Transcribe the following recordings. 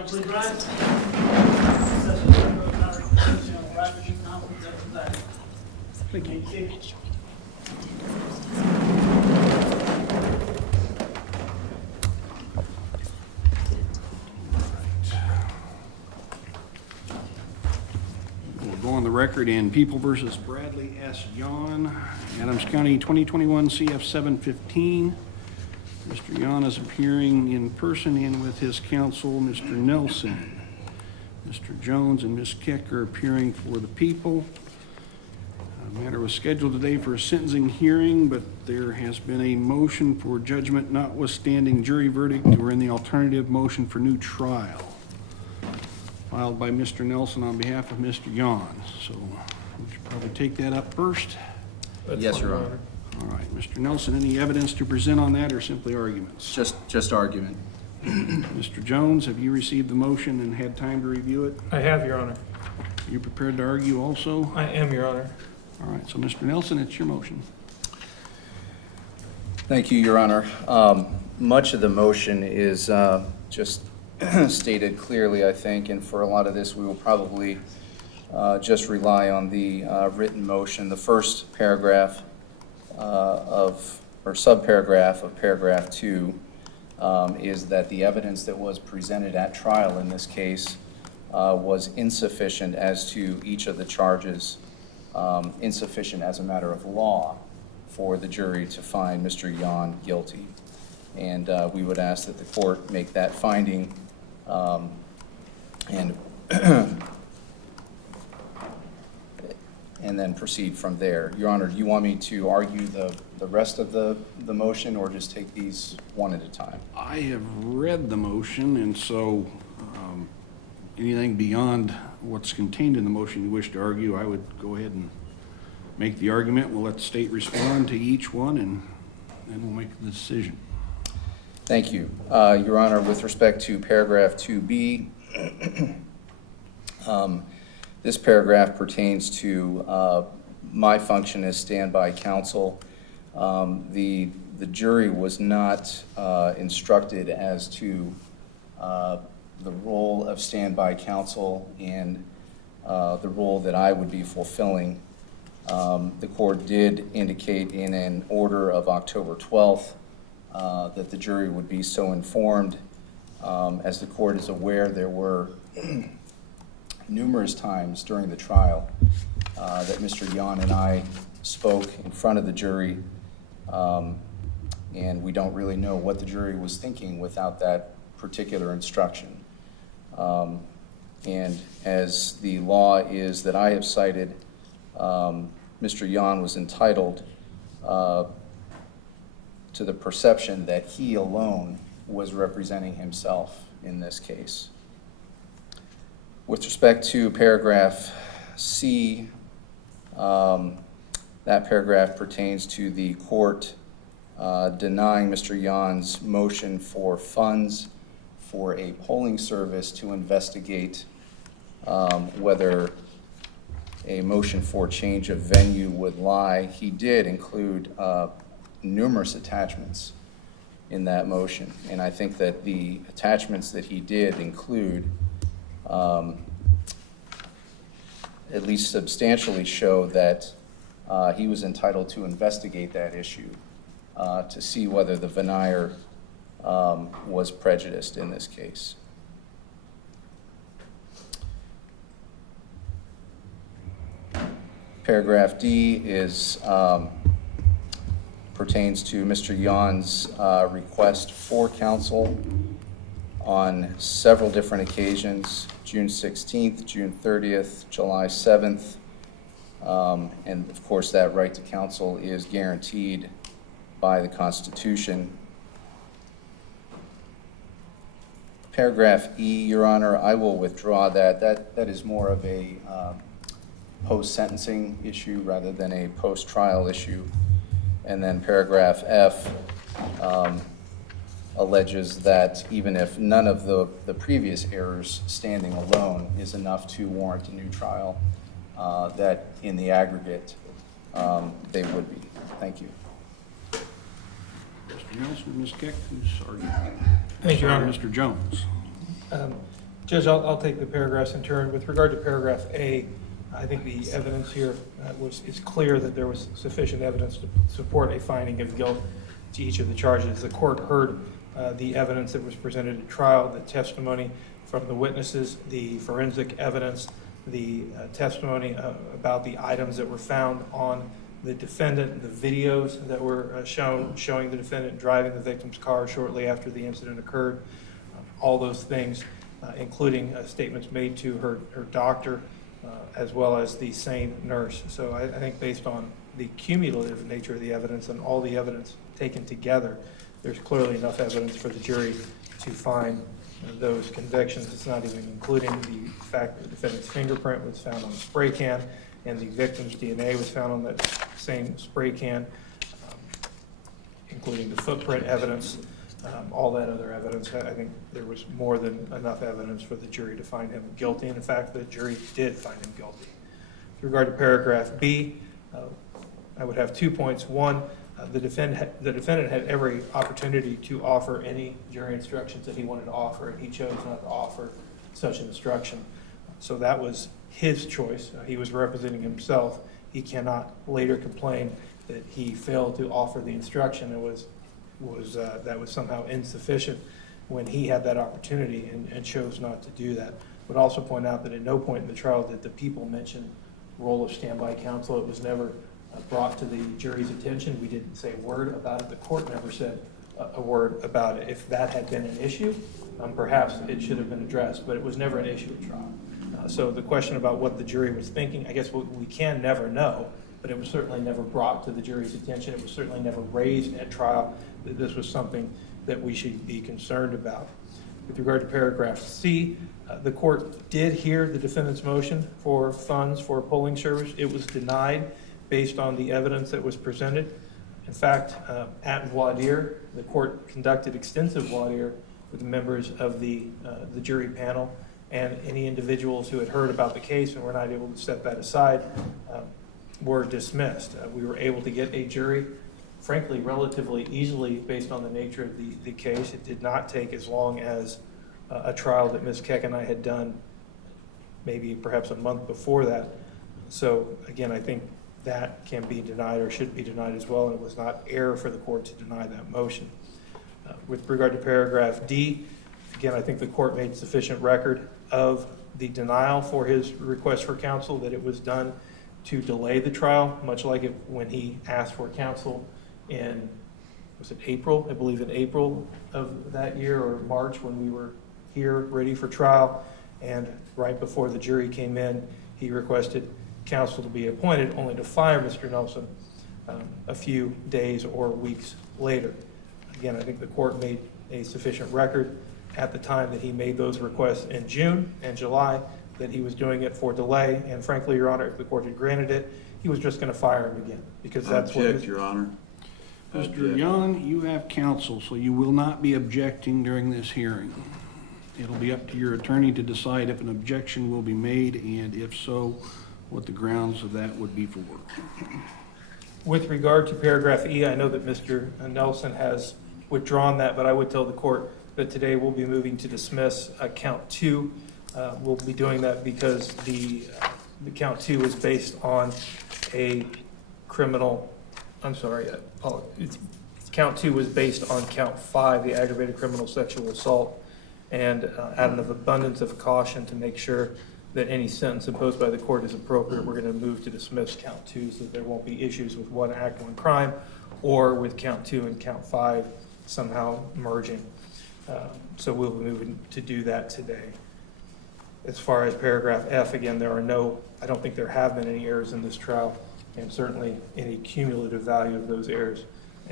Gentlemen, please rise. Session is now concluded. Thank you. We'll go on the record in People versus Bradley S. Yohn, Adams County, 2021 CF 715. Mr. Yohn is appearing in person and with his counsel, Mr. Nelson. Mr. Jones and Ms. Keck are appearing for the people. The matter was scheduled today for a sentencing hearing, but there has been a motion for judgment notwithstanding jury verdict, or in the alternative, motion for new trial, filed by Mr. Nelson on behalf of Mr. Yohn. So we should probably take that up first. Yes, Your Honor. All right, Mr. Nelson, any evidence to present on that or simply arguments? Just argument. Mr. Jones, have you received the motion and had time to review it? I have, Your Honor. Are you prepared to argue also? I am, Your Honor. All right, so Mr. Nelson, it's your motion. Thank you, Your Honor. Much of the motion is just stated clearly, I think, and for a lot of this, we will probably just rely on the written motion. The first paragraph or subparagraph of paragraph 2 is that the evidence that was presented at trial in this case was insufficient as to each of the charges, insufficient as a matter of law for the jury to find Mr. Yohn guilty. And we would ask that the court make that finding and then proceed from there. Your Honor, do you want me to argue the rest of the motion or just take these one at a time? I have read the motion, and so anything beyond what's contained in the motion you wish to argue, I would go ahead and make the argument. We'll let the state respond to each one, and then we'll make the decision. Thank you. Your Honor, with respect to paragraph 2B, this paragraph pertains to my function as standby counsel. The jury was not instructed as to the role of standby counsel and the role that I would be fulfilling. The court did indicate in an order of October 12th that the jury would be so informed. As the court is aware, there were numerous times during the trial that Mr. Yohn and I spoke in front of the jury, and we don't really know what the jury was thinking without that particular instruction. And as the law is that I have cited, Mr. Yohn was entitled to the perception that he alone was representing himself in this case. With respect to paragraph C, that paragraph pertains to the court denying Mr. Yohn's motion for funds for a polling service to investigate whether a motion for change of venue would lie. He did include numerous attachments in that motion, and I think that the attachments that he did include at least substantially show that he was entitled to investigate that issue to see whether the veneer was prejudiced in this case. Paragraph D is pertains to Mr. Yohn's request for counsel on several different occasions: June 16th, June 30th, July 7th, and of course that right to counsel is guaranteed by the Constitution. Paragraph E, Your Honor, I will withdraw that. That is more of a post-sentencing issue rather than a post-trial issue. And then paragraph F alleges that even if none of the previous errors standing alone is enough to warrant a new trial, that in the aggregate they would be. Thank you. Mr. Nelson, Ms. Keck, who's arguing? Thank you, Your Honor. Mr. Jones. Judge, I'll take the paragraphs in turn. With regard to paragraph A, I think the evidence here is clear that there was sufficient evidence to support a finding of guilt to each of the charges. The court heard the evidence that was presented at trial, the testimony from the witnesses, the forensic evidence, the testimony about the items that were found on the defendant, the videos that were showing the defendant driving the victim's car shortly after the incident occurred, all those things, including statements made to her doctor, as well as the same nurse. So I think based on the cumulative nature of the evidence and all the evidence taken together, there's clearly enough evidence for the jury to find those convictions. It's not even including the fact that the defendant's fingerprint was found on the spray can and the victim's DNA was found on that same spray can, including the footprint evidence, all that other evidence. I think there was more than enough evidence for the jury to find him guilty, and in fact, the jury did find him guilty. With regard to paragraph B, I would have 2 points. One, the defendant had every opportunity to offer any jury instructions that he wanted to offer, and he chose not to offer such an instruction. So that was his choice. He was representing himself. He cannot later complain that he failed to offer the instruction. That was somehow insufficient when he had that opportunity and chose not to do that. Would also point out that at no point in the trial did the people mention role of standby counsel. It was never brought to the jury's attention. We didn't say a word about it. The court never said a word about it. If that had been an issue, perhaps it should have been addressed, but it was never an issue at trial. So the question about what the jury was thinking, I guess we can never know, but it was certainly never brought to the jury's attention. It was certainly never raised at trial that this was something that we should be concerned about. With regard to paragraph C, the court did hear the defendant's motion for funds for a polling service. It was denied based on the evidence that was presented. In fact, at voir dire, the court conducted extensive voir dire with the members of the jury panel and any individuals who had heard about the case and were not able to set that aside were dismissed. We were able to get a jury, frankly, relatively easily based on the nature of the case. It did not take as long as a trial that Ms. Keck and I had done maybe perhaps a month before that. So again, I think that can be denied or should be denied as well, and it was not error for the court to deny that motion. With regard to paragraph D, again, I think the court made sufficient record of the denial for his request for counsel, that it was done to delay the trial, much like it when he asked for counsel in, was it April? I believe in April of that year, or March, when we were here ready for trial. And right before the jury came in, he requested counsel to be appointed, only to fire Mr. Nelson a few days or weeks later. Again, I think the court made a sufficient record at the time that he made those requests in June and July that he was doing it for delay. And frankly, Your Honor, if the court had granted it, he was just going to fire him again, because that's what. Object, Your Honor. Mr. Yohn, you have counsel, so you will not be objecting during this hearing. It'll be up to your attorney to decide if an objection will be made, and if so, what the grounds of that would be for. With regard to paragraph E, I know that Mr. Nelson has withdrawn that, but I would tell the court that today we'll be moving to dismiss count 2. We'll be doing that because the count 2 is based on a criminal, count 2 was based on count 5, the aggravated criminal sexual assault, and out of abundance of caution to make sure that any sentence imposed by the court is appropriate, we're going to move to dismiss count 2 so that there won't be issues with one act, one crime, or with count 2 and count 5 somehow merging. So we'll be moving to do that today. As far as paragraph F, again, I don't think there have been any errors in this trial, and certainly any cumulative value of those errors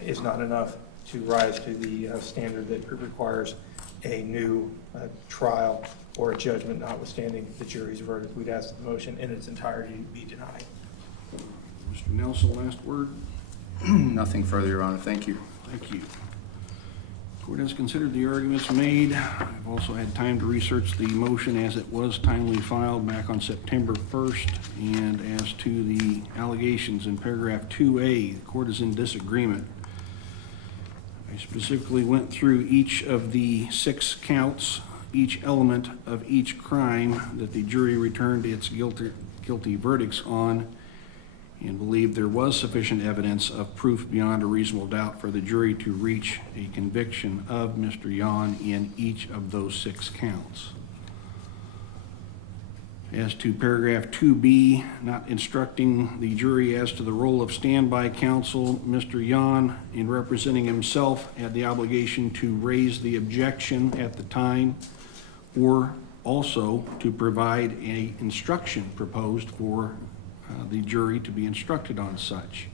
is not enough to rise to the standard that requires a new trial or a judgment notwithstanding the jury's verdict. We'd ask the motion in its entirety be denied. Mr. Nelson, last word. Nothing further, Your Honor. Thank you. Thank you. Court has considered the arguments made. I've also had time to research the motion as it was timely filed back on September 1st. And as to the allegations in paragraph 2A, the court is in disagreement. I specifically went through each of the 6 counts each element of each crime that the jury returned its guilty verdicts on, and believed there was sufficient evidence of proof beyond a reasonable doubt for the jury to reach a conviction of Mr. Yohn in each of those 6 counts. As to paragraph 2B, not instructing the jury as to the role of standby counsel, Mr. Yohn, in representing himself, had the obligation to raise the objection at the time, or also to provide an instruction proposed for the jury to be instructed on such.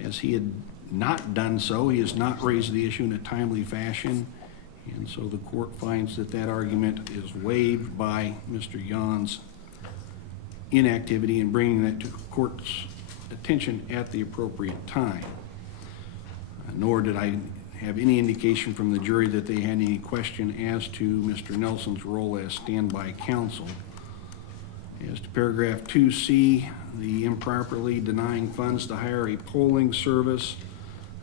As he had not done so, he has not raised the issue in a timely fashion, and so the court finds that that argument is waived by Mr. Yohn's inactivity in bringing that to court's attention at the appropriate time. Nor did I have any indication from the jury that they had any question as to Mr. Nelson's role as standby counsel. As to paragraph 2C, the improperly denying funds to hire a polling service,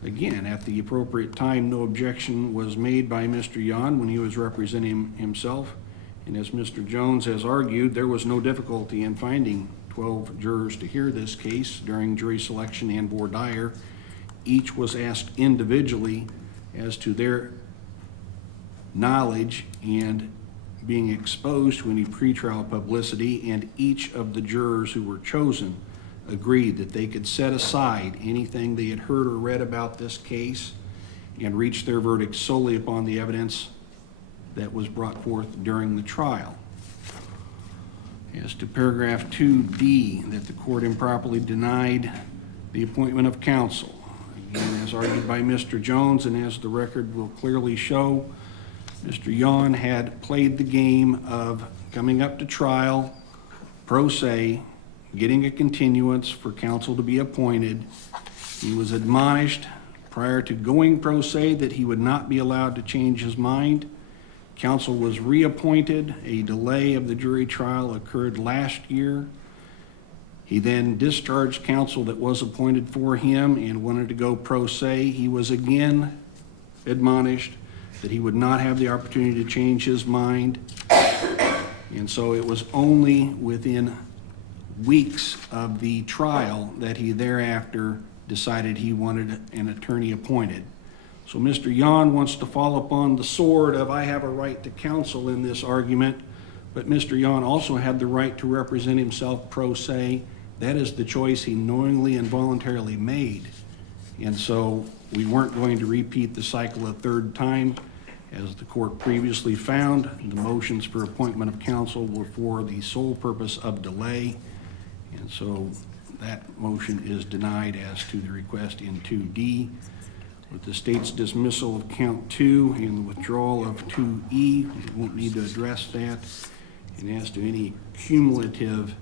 again, at the appropriate time, no objection was made by Mr. Yohn when he was representing himself. And as Mr. Jones has argued, there was no difficulty in finding 12 jurors to hear this case during jury selection and voir dire. Each was asked individually as to their knowledge and being exposed to any pretrial publicity, and each of the jurors who were chosen agreed that they could set aside anything they had heard or read about this case and reach their verdict solely upon the evidence that was brought forth during the trial. As to paragraph 2D, that the court improperly denied the appointment of counsel, again, as argued by Mr. Jones, and as the record will clearly show, Mr. Yohn had played the game of coming up to trial pro se, getting a continuance for counsel to be appointed. He was admonished prior to going pro se that he would not be allowed to change his mind. Counsel was reappointed. A delay of the jury trial occurred last year. He then discharged counsel that was appointed for him and wanted to go pro se. He was again admonished that he would not have the opportunity to change his mind. And so it was only within weeks of the trial that he thereafter decided he wanted an attorney appointed. So Mr. Yohn wants to fall upon the sword of, I have a right to counsel in this argument, but Mr. Yohn also had the right to represent himself pro se. That is the choice he knowingly and voluntarily made. And so we weren't going to repeat the cycle a third time. As the court previously found, the motions for appointment of counsel were for the sole purpose of delay. And so that motion is denied as to the request in 2D. With the state's dismissal of count 2 and the withdrawal of 2E, we won't need to address that. And as to any cumulative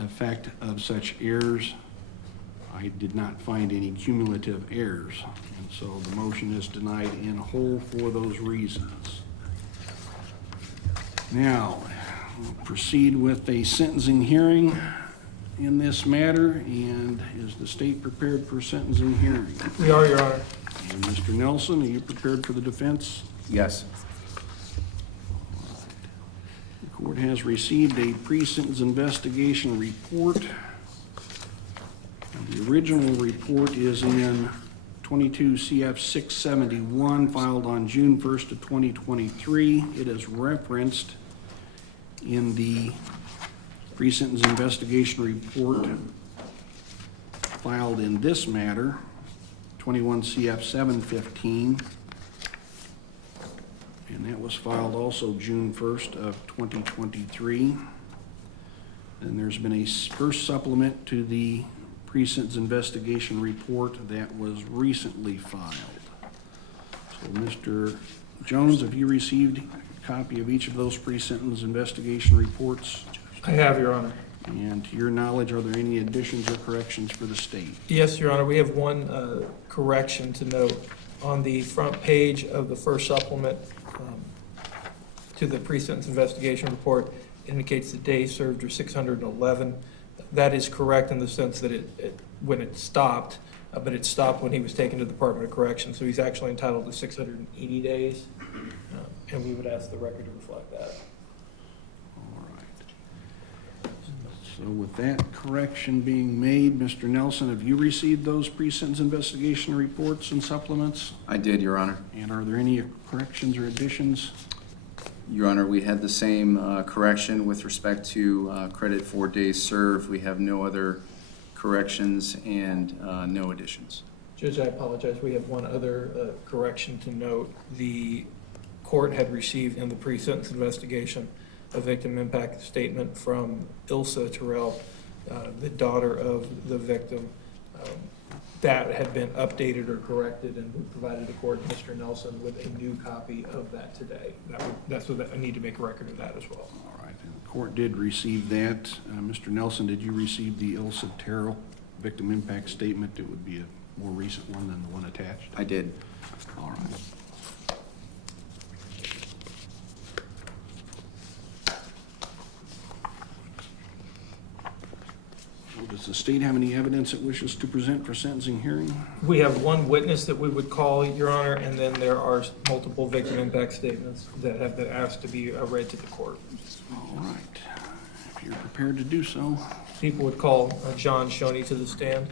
effect of such errors, I did not find any cumulative errors. And so the motion is denied in whole for those reasons. Now, we'll proceed with a sentencing hearing in this matter. And is the state prepared for sentencing hearing? We are, Your Honor. And Mr. Nelson, are you prepared for the defense? Yes. The court has received a pre-sentence investigation report. The original report is in 22 CF 671, filed on June 1st of 2023. It is referenced in the pre-sentence investigation report filed in this matter, 21 CF 715, and that was filed also June 1st of 2023. And there's been a first supplement to the pre-sentence investigation report that was recently filed. So Mr. Jones, have you received a copy of each of those pre-sentence investigation reports? I have, Your Honor. And to your knowledge, are there any additions or corrections for the state? Yes, Your Honor, we have one correction to note. On the front page of the first supplement to the pre-sentence investigation report indicates the days served are 611. That is correct in the sense that when it stopped, but it stopped when he was taken to the Department of Corrections, so he's actually entitled to 680 days. And we would ask the record to reflect that. All right. So with that correction being made, Mr. Nelson, have you received those pre-sentence investigation reports and supplements? I did, Your Honor. And are there any corrections or additions? Your Honor, we had the same correction with respect to credit for days served. We have no other corrections and no additions. Judge, I apologize. We have one other correction to note. The court had received in the pre-sentence investigation a victim impact statement from Ilsa Terrell, the daughter of the victim. That had been updated or corrected, and we provided the court, Mr. Nelson, with a new copy of that today. That's what I need to make a record of that as well. All right, and the court did receive that. Mr. Nelson, did you receive the Ilsa Terrell victim impact statement? It would be a more recent one than the one attached. I did. All right. Well, does the state have any evidence it wishes to present for sentencing hearing? We have one witness that we would call, Your Honor, and then there are multiple victim impact statements that have been asked to be read to the court. All right. If you're prepared to do so, People would call John Shoney to the stand.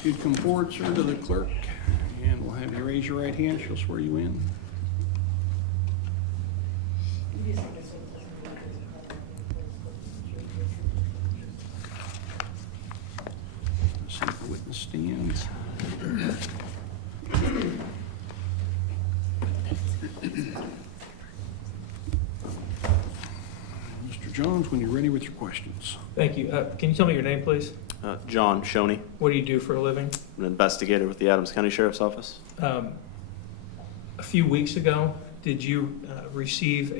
if you'd come forward, sir, to the clerk, and we'll have you raise your right hand. She'll swear you in. Second witness stands. Mr. Jones, when you're ready with your questions. Thank you. Can you tell me your name, please? John Shoney. What do you do for a living? I'm an investigator with the Adams County Sheriff's Office. A few weeks ago, did you receive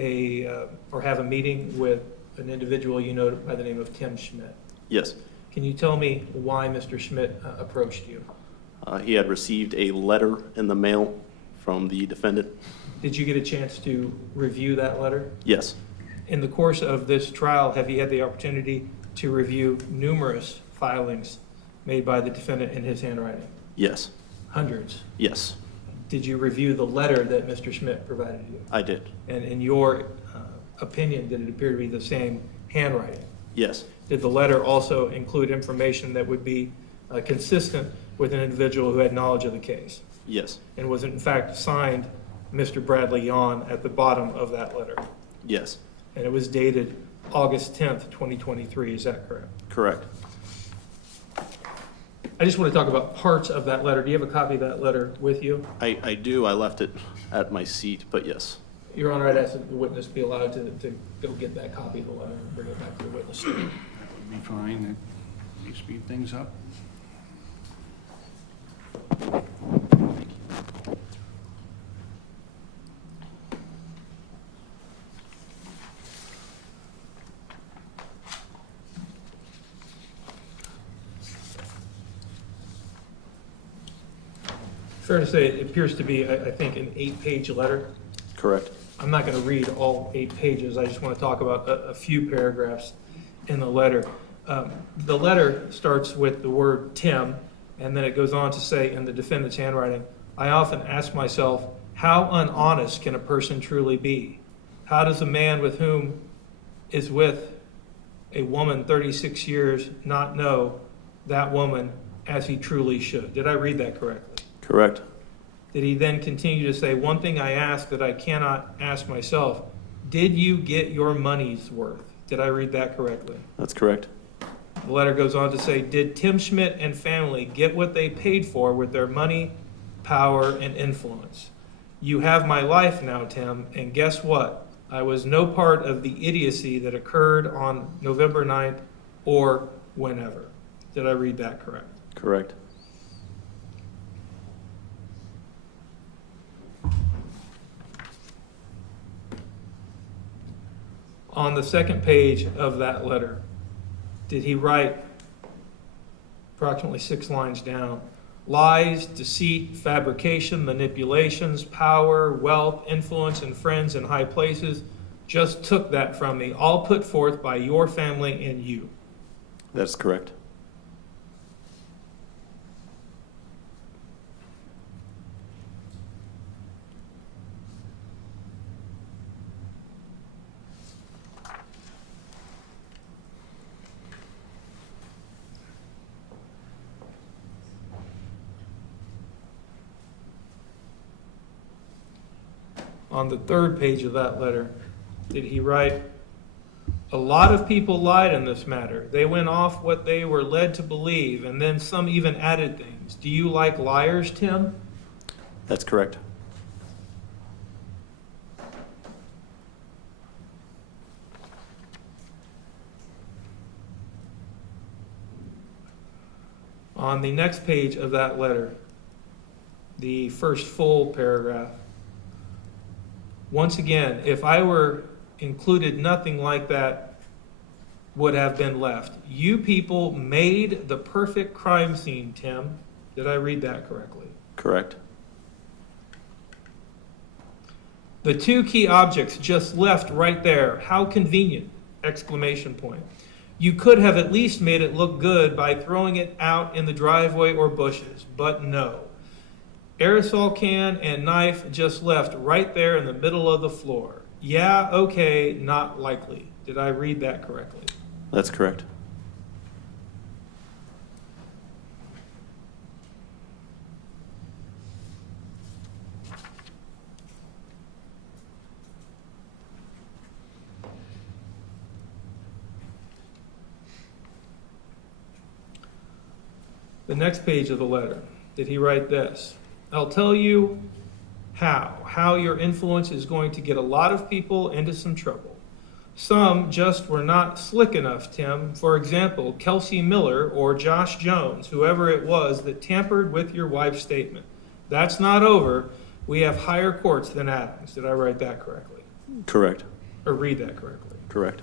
or have a meeting with an individual you know by the name of Tim Schmidt? Yes. Can you tell me why Mr. Schmidt approached you? He had received a letter in the mail from the defendant. Did you get a chance to review that letter? Yes. In the course of this trial, have you had the opportunity to review numerous filings made by the defendant in his handwriting? Yes. Hundreds. Yes. Did you review the letter that Mr. Schmidt provided you? I did. And in your opinion, did it appear to be the same handwriting? Yes. Did the letter also include information that would be consistent with an individual who had knowledge of the case? Yes. And was it in fact signed Mr. Bradley Yohn at the bottom of that letter? Yes. And it was dated August 10th, 2023, is that correct? Correct. I just want to talk about parts of that letter. Do you have a copy of that letter with you? I do. I left it at my seat, but yes. Your Honor, I'd ask that the witness be allowed to go get that copy of the letter and bring it back to the witness stand. That would be fine. That may speed things up. Fair to say, it appears to be, I think, an 8-page letter. Correct. I'm not going to read all 8 pages. I just want to talk about a few paragraphs in the letter. The letter starts with the word Tim, and then it goes on to say in the defendant's handwriting, I often ask myself, how unhonest can a person truly be? How does a man with whom is with a woman 36 years not know that woman as he truly should? Did I read that correctly? Correct. Did he then continue to say, one thing I ask that I cannot ask myself, did you get your money's worth? Did I read that correctly? That's correct. The letter goes on to say, did Tim Schmidt and family get what they paid for with their money, power, and influence? You have my life now, Tim, and guess what? I was no part of the idiocy that occurred on November 9th or whenever. Did I read that correct? Correct. On the second page of that letter, did he write approximately 6 lines down, lies, deceit, fabrication, manipulations, power, wealth, influence, and friends in high places just took that from me, all put forth by your family and you? That's correct. on the third page of that letter, did he write, "A lot of people lied in this matter. They went off what they were led to believe, and then some even added things. Do you like liars, Tim?" That's correct. On the next page of that letter, the first full paragraph, once again, if I were included, nothing like that would have been left. You people made the perfect crime scene, Tim. Did I read that correctly? Correct. The two key objects just left right there. How convenient! Exclamation point. You could have at least made it look good by throwing it out in the driveway or bushes, but no. Aerosol can and knife just left right there in the middle of the floor. Yeah, okay, not likely. Did I read that correctly? That's correct. The next page of the letter, did he write this? I'll tell you how your influence is going to get a lot of people into some trouble. Some just were not slick enough, Tim. For example, Kelsey Miller or Josh Jones, whoever it was that tampered with your wife's statement. That's not over. We have higher courts than Adams. Did I write that correctly? Correct. Or read that correctly? Correct.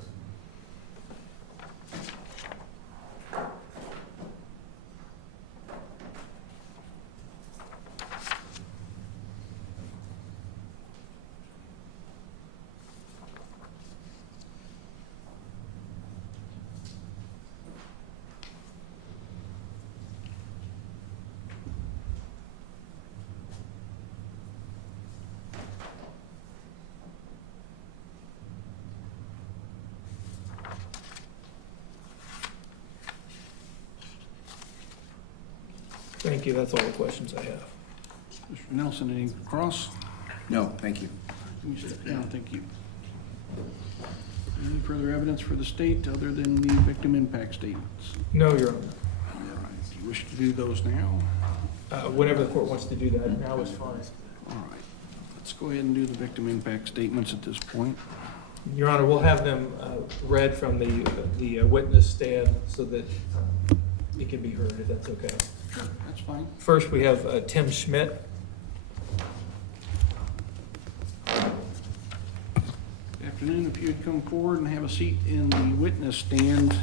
Thank you. That's all the questions I have. Mr. Nelson, any cross? No, thank you. You step down, thank you. Any further evidence for the state other than the victim impact statements? No, Your Honor. All right. Do you wish to do those now? Whenever the court wants to do that, now is fine. All right. Let's go ahead and do the victim impact statements at this point. Your Honor, we'll have them read from the witness stand so that it can be heard, if that's okay. Sure, that's fine. First, we have Tim Schmidt. Good afternoon. If you'd come forward and have a seat in the witness stand.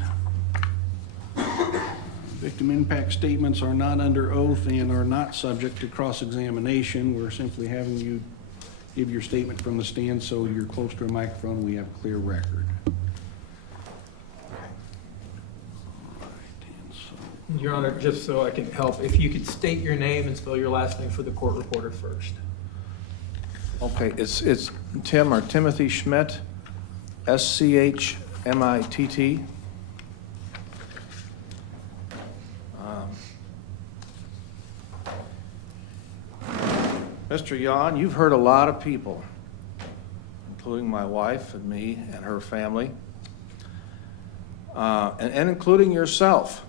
Victim impact statements are not under oath and are not subject to cross-examination. We're simply having you give your statement from the stand so you're close to a microphone. We have a clear record. Your Honor, just so I can help, if you could state your name and spell your last name for the court reporter first. Okay, it's Tim or Timothy Schmidt, S-C-H-M-I-T-T. Mr. Yohn, you've hurt a lot of people, including my wife and me and her family, and including yourself.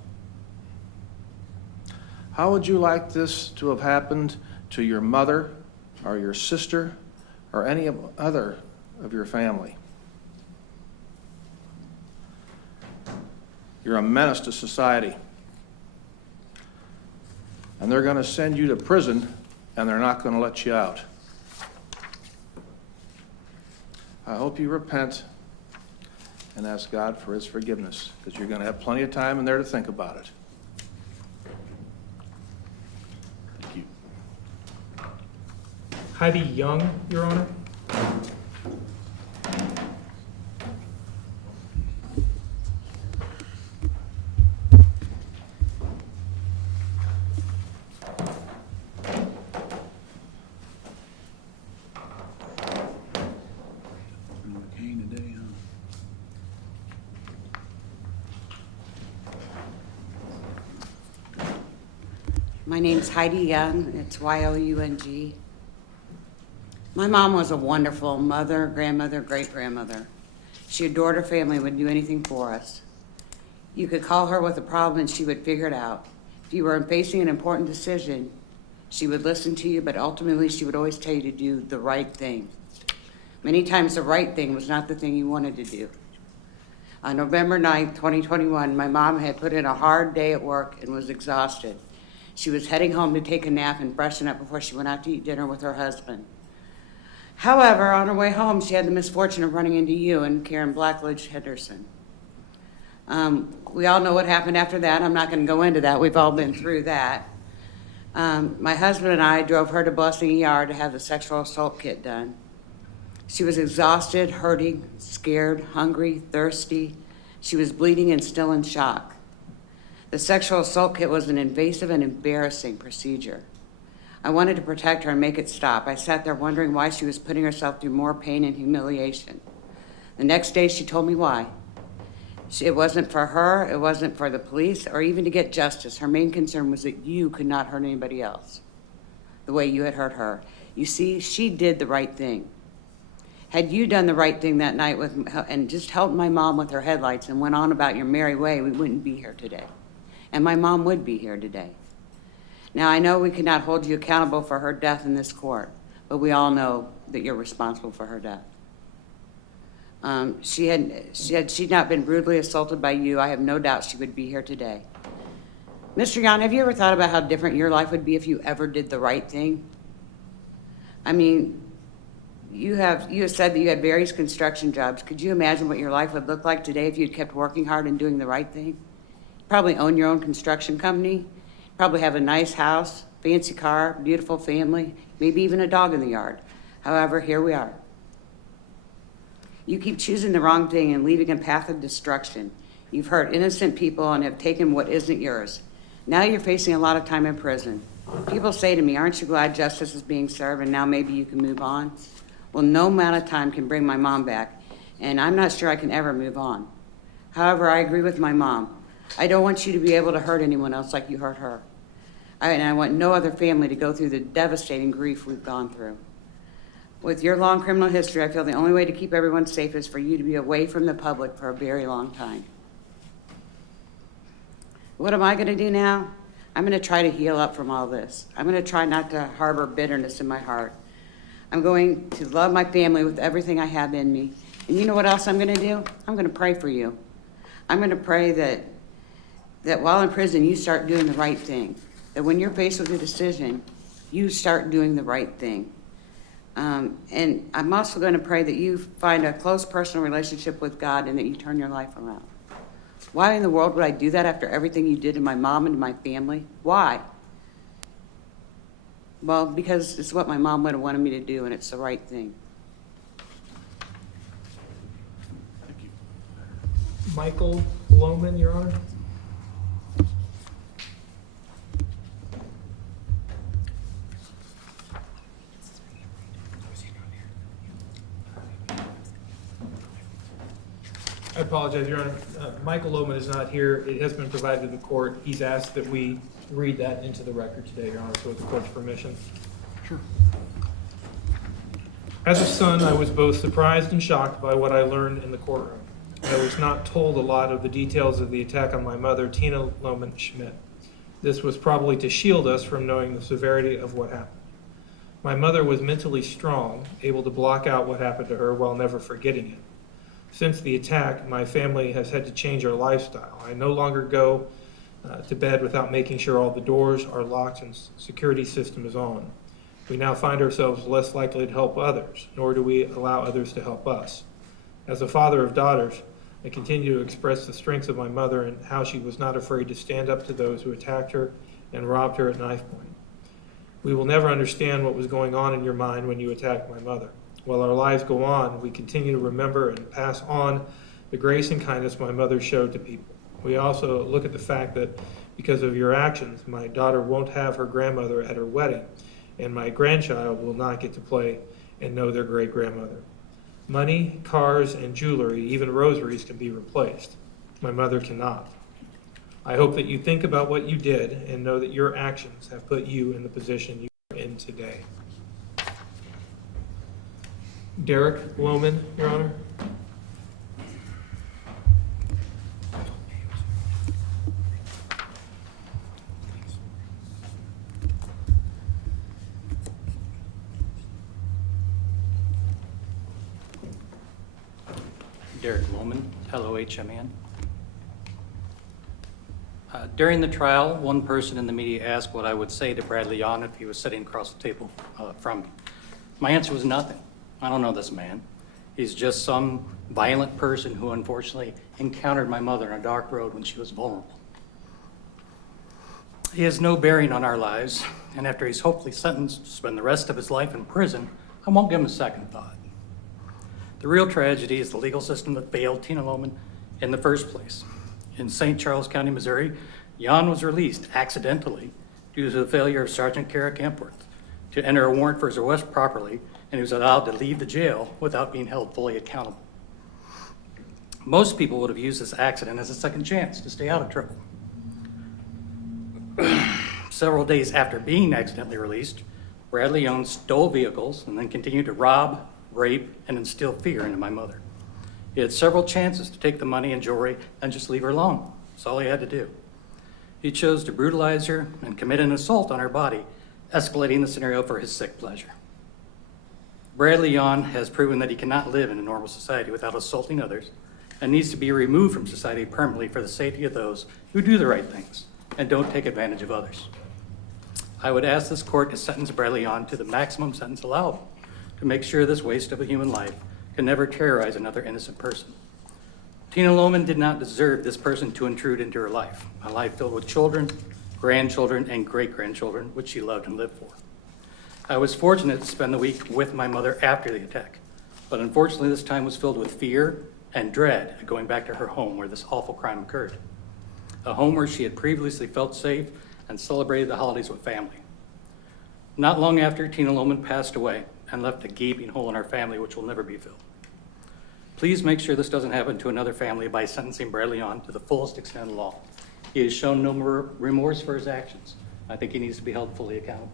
How would you like this to have happened to your mother or your sister or any other of your family? You're a menace to society. And they're going to send you to prison, and they're not going to let you out. I hope you repent and ask God for his forgiveness, because you're going to have plenty of time in there to think about it. Thank you. Heidi Young, Your Honor. My name's Heidi Young. It's Y-O-U-N-G. My mom was a wonderful mother, grandmother, great-grandmother. She adored her family and would do anything for us. You could call her with a problem and she would figure it out. If you were facing an important decision, she would listen to you, but ultimately she would always tell you to do the right thing. Many times the right thing was not the thing you wanted to do. On November 9th, 2021, my mom had put in a hard day at work and was exhausted. She was heading home to take a nap and freshen up before she went out to eat dinner with her husband. However, on her way home, she had the misfortune of running into you and Karen Blackledge Henderson. We all know what happened after that. I'm not going to go into that. We've all been through that. My husband and I drove her to Blessing ER to have the sexual assault kit done. She was exhausted, hurting, scared, hungry, thirsty. She was bleeding and still in shock. The sexual assault kit was an invasive and embarrassing procedure. I wanted to protect her and make it stop. I sat there wondering why she was putting herself through more pain and humiliation. The next day, she told me why. It wasn't for her, it wasn't for the police, or even to get justice. Her main concern was that you could not hurt anybody else the way you had hurt her. You see, she did the right thing. Had you done the right thing that night and just helped my mom with her headlights and went on about your merry way, we wouldn't be here today. And my mom would be here today. Now, I know we cannot hold you accountable for her death in this court, but we all know that you're responsible for her death. Had she not been brutally assaulted by you, I have no doubt she would be here today. Mr. Yohn, have you ever thought about how different your life would be if you ever did the right thing? I mean, you have said that you had various construction jobs. Could you imagine what your life would look like today if you'd kept working hard and doing the right thing? You'd probably own your own construction company, probably have a nice house, fancy car, beautiful family, maybe even a dog in the yard. However, here we are. You keep choosing the wrong thing and leaving a path of destruction. You've hurt innocent people and have taken what isn't yours. Now you're facing a lot of time in prison. People say to me, aren't you glad justice is being served and now maybe you can move on? Well, no amount of time can bring my mom back, and I'm not sure I can ever move on. However, I agree with my mom. I don't want you to be able to hurt anyone else like you hurt her. And I want no other family to go through the devastating grief we've gone through. With your long criminal history, I feel the only way to keep everyone safe is for you to be away from the public for a very long time. What am I going to do now? I'm going to try to heal up from all this. I'm going to try not to harbor bitterness in my heart. I'm going to love my family with everything I have in me. And you know what else I'm going to do? I'm going to pray for you. I'm going to pray that while in prison, you start doing the right thing. That when you're faced with a decision, you start doing the right thing. And I'm also going to pray that you find a close personal relationship with God and that you turn your life around. Why in the world would I do that after everything you did to my mom and to my family? Why? Well, because it's what my mom would have wanted me to do, and it's the right thing. Thank you. Michael Lohman, Your Honor. I apologize, Your Honor. Michael Lohman is not here. It has been provided to the court. He's asked that we read that into the record today, Your Honor, so with the court's permission. Sure. As a son, I was both surprised and shocked by what I learned in the courtroom. I was not told a lot of the details of the attack on my mother, Tina Lohman Schmidt. This was probably to shield us from knowing the severity of what happened. My mother was mentally strong, able to block out what happened to her while never forgetting it. Since the attack, my family has had to change our lifestyle. I no longer go to bed without making sure all the doors are locked and security system is on. We now find ourselves less likely to help others, nor do we allow others to help us. As a father of daughters, I continue to express the strengths of my mother and how she was not afraid to stand up to those who attacked her and robbed her at knife point. We will never understand what was going on in your mind when you attacked my mother. While our lives go on, we continue to remember and pass on the grace and kindness my mother showed to people. We also look at the fact that because of your actions, my daughter won't have her grandmother at her wedding, and my grandchild will not get to play and know their great-grandmother. Money, cars, and jewelry, even rosaries, can be replaced. My mother cannot. I hope that you think about what you did and know that your actions have put you in the position you are in today. Derek Lohman, Your Honor. Derek Lohman, L-O-H-M-A-N. During the trial, one person in the media asked what I would say to Bradley Yohn if he was sitting across the table from me. My answer was nothing. I don't know this man. He's just some violent person who unfortunately encountered my mother on a dark road when she was vulnerable. He has no bearing on our lives, and after he's hopefully sentenced to spend the rest of his life in prison, I won't give him a second thought. The real tragedy is the legal system that failed Tina Lohman in the first place. In St. Charles County, Missouri, Yohn was released accidentally due to the failure of Sergeant Kara Kempworth to enter a warrant for his arrest properly, and he was allowed to leave the jail without being held fully accountable. Most people would have used this accident as a second chance to stay out of trouble. Several days after being accidentally released, Bradley Yohn stole vehicles and then continued to rob, rape, and instill fear into my mother. He had several chances to take the money and jewelry and just leave her alone. That's all he had to do. He chose to brutalize her and commit an assault on her body, escalating the scenario for his sick pleasure. Bradley Yohn has proven that he cannot live in a normal society without assaulting others and needs to be removed from society permanently for the safety of those who do the right things and don't take advantage of others. I would ask this court to sentence Bradley Yohn to the maximum sentence allowable to make sure this waste of a human life can never terrorize another innocent person. Tina Lohman did not deserve this person to intrude into her life, a life filled with children, grandchildren, and great-grandchildren, which she loved and lived for. I was fortunate to spend the week with my mother after the attack, but unfortunately this time was filled with fear and dread of going back to her home where this awful crime occurred, a home where she had previously felt safe and celebrated the holidays with family. Not long after, Tina Lohman passed away and left a gaping hole in our family which will never be filled. Please make sure this doesn't happen to another family by sentencing Bradley Yohn to the fullest extent of the law. He has shown no remorse for his actions. I think he needs to be held fully accountable.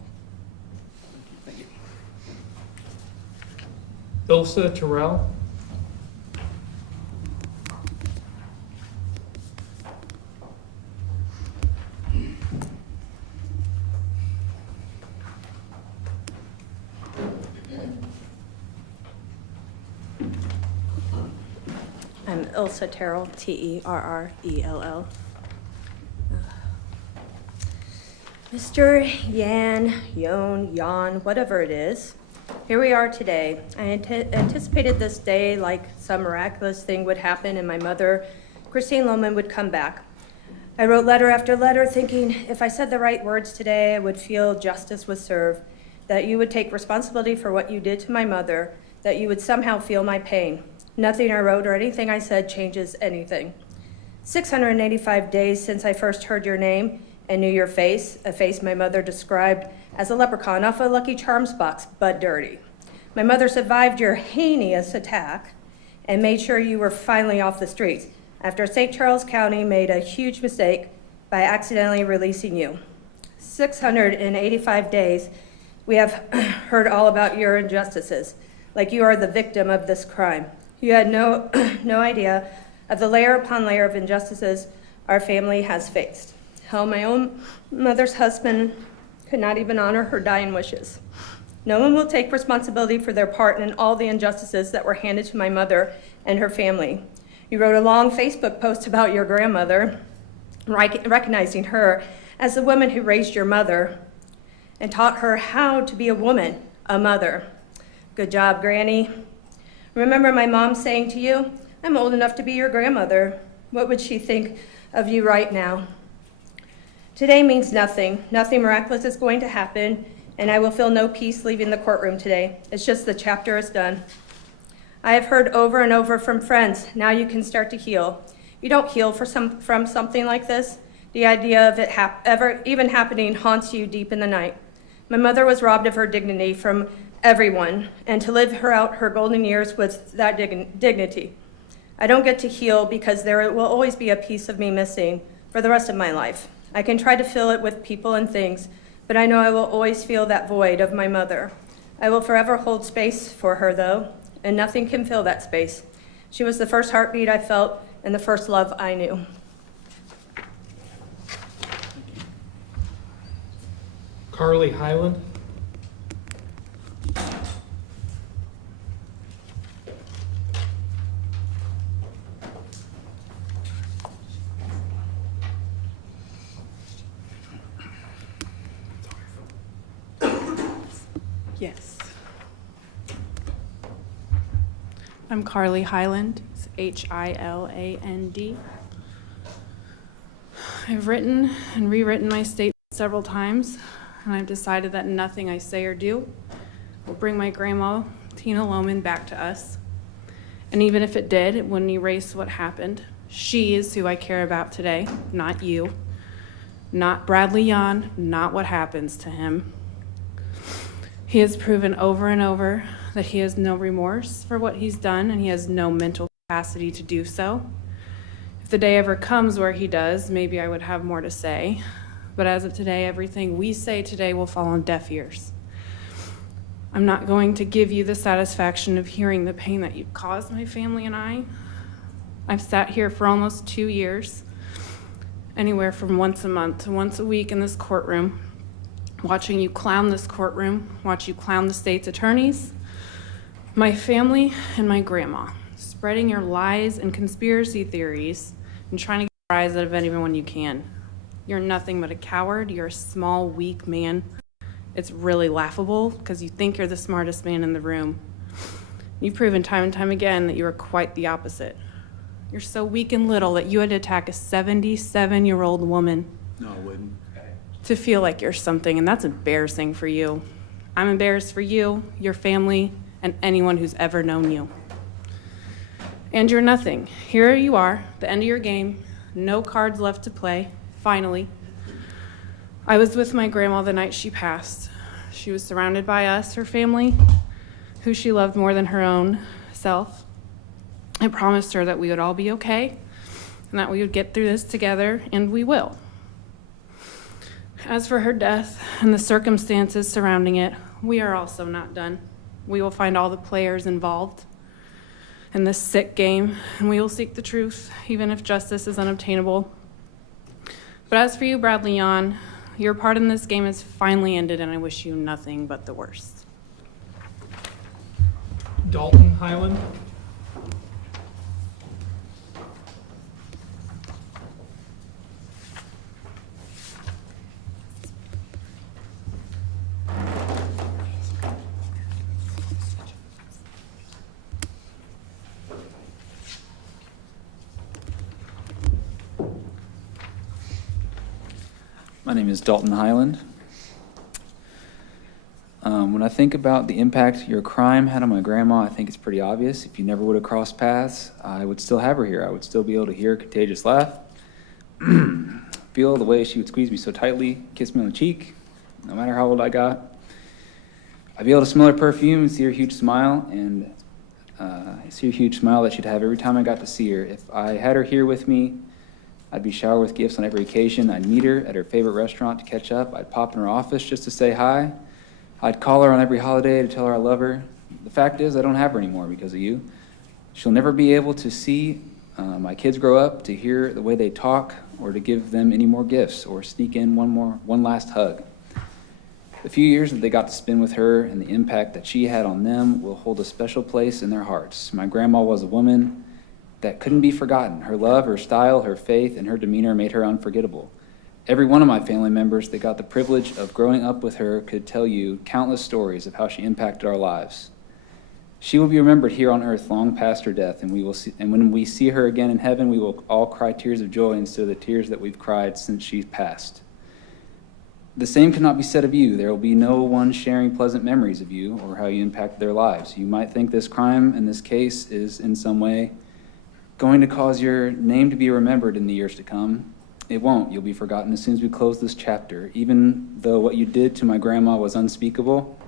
Thank you. Ilsa Terrell. I'm Ilsa Terrell, Terrell. Mr. Yohn, whatever it is, here we are today. I anticipated this day like some miraculous thing would happen and my mother, Christine Lohman, would come back. I wrote letter after letter thinking if I said the right words today, I would feel justice was served, that you would take responsibility for what you did to my mother, that you would somehow feel my pain. Nothing I wrote or anything I said changes anything. 685 days since I first heard your name and knew your face, a face my mother described as a leprechaun off a Lucky Charms box, but dirty. My mother survived your heinous attack and made sure you were finally off the streets after St. Charles County made a huge mistake by accidentally releasing you. 685 days, we have heard all about your injustices, like you are the victim of this crime. You had no idea of the layer upon layer of injustices our family has faced. How my own mother's husband could not even honor her dying wishes. No one will take responsibility for their part in all the injustices that were handed to my mother and her family. You wrote a long Facebook post about your grandmother, recognizing her as the woman who raised your mother and taught her how to be a woman, a mother. Good job, Granny. Remember my mom saying to you, I'm old enough to be your grandmother. What would she think of you right now? Today means nothing. Nothing miraculous is going to happen, and I will feel no peace leaving the courtroom today. It's just the chapter is done. I have heard over and over from friends, now you can start to heal. You don't heal from something like this. The idea of it ever even happening haunts you deep in the night. My mother was robbed of her dignity from everyone, and to live her out her golden years with that dignity. I don't get to heal because there will always be a piece of me missing for the rest of my life. I can try to fill it with people and things, but I know I will always feel that void of my mother. I will forever hold space for her, though, and nothing can fill that space. She was the first heartbeat I felt and the first love I knew. Carly Highland. Yes. I'm Carly Highland. It's Hiland. I've written and rewritten my statement several times, and I've decided that nothing I say or do will bring my grandma, Tina Lohman, back to us. And even if it did, it wouldn't erase what happened. She is who I care about today, not you, not Bradley Yohn, not what happens to him. He has proven over and over that he has no remorse for what he's done, and he has no mental capacity to do so. If the day ever comes where he does, maybe I would have more to say. But as of today, everything we say today will fall on deaf ears. I'm not going to give you the satisfaction of hearing the pain that you've caused my family and I. I've sat here for almost 2 years, anywhere from once a month to once a week in this courtroom, watching you clown this courtroom, watch you clown the state's attorneys, my family, and my grandma, spreading your lies and conspiracy theories and trying to get a rise out of anyone you can. You're nothing but a coward. You're a small, weak man. It's really laughable because you think you're the smartest man in the room. You've proven time and time again that you are quite the opposite. You're so weak and little that you had to attack a 77-year-old woman. No, I wouldn't. To feel like you're something, and that's embarrassing for you. I'm embarrassed for you, your family, and anyone who's ever known you. And you're nothing. Here you are, the end of your game, no cards left to play, finally. I was with my grandma the night she passed. She was surrounded by us, her family, who she loved more than her own self. I promised her that we would all be okay, and that we would get through this together, and we will. As for her death and the circumstances surrounding it, we are also not done. We will find all the players involved in this sick game, and we will seek the truth, even if justice is unobtainable. But as for you, Bradley Yohn, your part in this game has finally ended, and I wish you nothing but the worst. Dalton Highland. My name is Dalton Highland. When I think about the impact your crime had on my grandma, I think it's pretty obvious. If you never would have crossed paths, I would still have her here. I would still be able to hear her contagious laugh, feel the way she would squeeze me so tightly, kiss me on the cheek, no matter how old I got. I'd be able to smell her perfume and see her huge smile, and see her huge smile that she'd have every time I got to see her. If I had her here with me, I'd be showered with gifts on every occasion. I'd meet her at her favorite restaurant to catch up. I'd pop in her office just to say hi. I'd call her on every holiday to tell her I love her. The fact is, I don't have her anymore because of you. She'll never be able to see my kids grow up, to hear the way they talk, or to give them any more gifts, or sneak in one last hug. The few years that they got to spend with her and the impact that she had on them will hold a special place in their hearts. My grandma was a woman that couldn't be forgotten. Her love, her style, her faith, and her demeanor made her unforgettable. Every one of my family members that got the privilege of growing up with her could tell you countless stories of how she impacted our lives. She will be remembered here on earth long past her death, and when we see her again in heaven, we will all cry tears of joy instead of the tears that we've cried since she's passed. The same cannot be said of you. There will be no one sharing pleasant memories of you or how you impacted their lives. You might think this crime and this case is in some way going to cause your name to be remembered in the years to come. It won't. You'll be forgotten as soon as we close this chapter. Even though what you did to my grandma was unspeakable,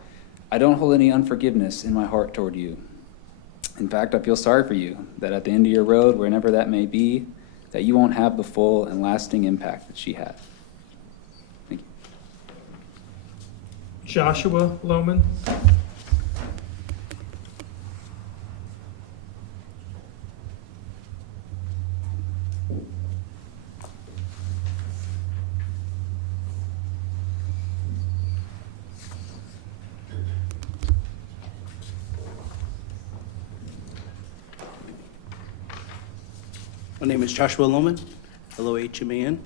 I don't hold any unforgiveness in my heart toward you. In fact, I feel sorry for you, that at the end of your road, whenever that may be, that you won't have the full and lasting impact that she had. Thank you. Joshua Lohman. My name is Joshua Lohman, Lohman.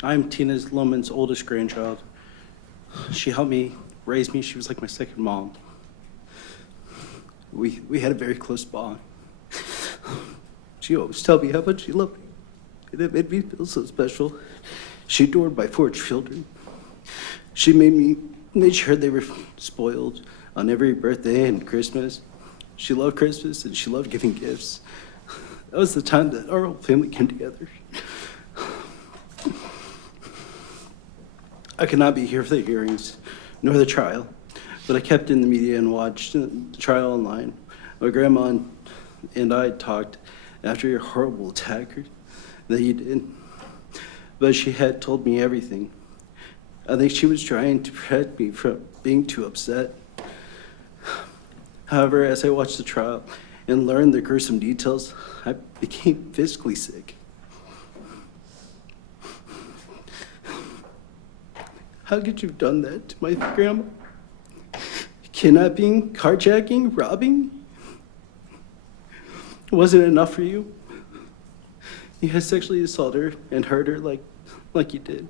I'm Tina Lohman's oldest grandchild. She helped me raise me. She was like my second mom. We had a very close bond. She always told me how much she loved me, and it made me feel so special. She adored my 4 children. She made sure they were spoiled on every birthday and Christmas. She loved Christmas and she loved giving gifts. That was the time that our whole family came together. I could not be here for the hearings, nor the trial, but I kept in the media and watched the trial online. My grandma and I talked after your horrible attack that you did, but she had told me everything. I think she was trying to protect me from being too upset. However, as I watched the trial and learned the gruesome details, I became physically sick. How could you have done that to my grandma? Kidnapping, carjacking, robbing? Wasn't it enough for you? You had sexually assaulted her and hurt her like you did.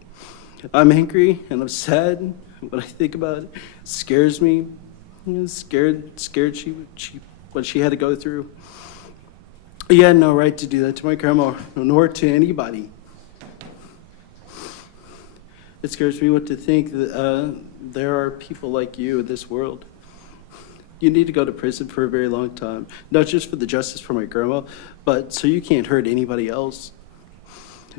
I'm angry and I'm sad. When I think about it, it scares me. Scared what she had to go through. You had no right to do that to my grandma, nor to anybody. It scares me what to think that there are people like you in this world. You need to go to prison for a very long time, not just for the justice for my grandma, but so you can't hurt anybody else.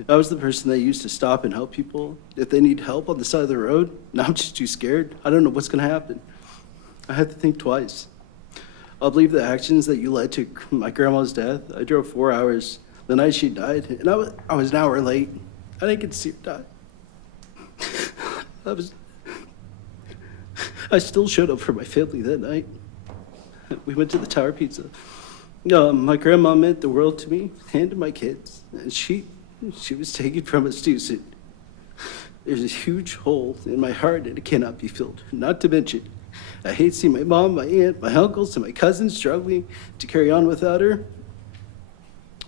I was the person that used to stop and help people if they need help on the side of the road. Now I'm just too scared. I don't know what's going to happen. I had to think twice. I'll believe the actions that you led to my grandma's death. I drove 4 hours the night she died, and I was an hour late. I didn't get to see her die. I still showed up for my family that night. We went to the Tower Pizza. My grandma meant the world to me and to my kids, and she was taken from us too soon. There's a huge hole in my heart and it cannot be filled. Not to mention, I hate seeing my mom, my aunt, my uncles, and my cousins struggling to carry on without her.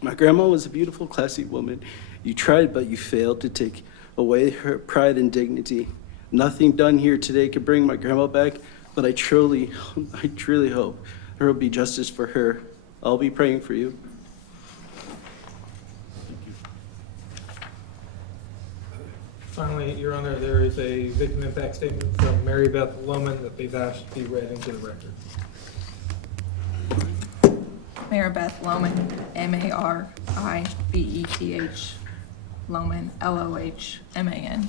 My grandma was a beautiful, classy woman. You tried, but you failed to take away her pride and dignity. Nothing done here today could bring my grandma back, but I truly hope there will be justice for her. I'll be praying for you. Finally, Your Honor, there is a victim impact statement from Mary Beth Lohman that they've asked to be read into the record. Mary Beth Lohman, Maribeth, Lohman, Lohman.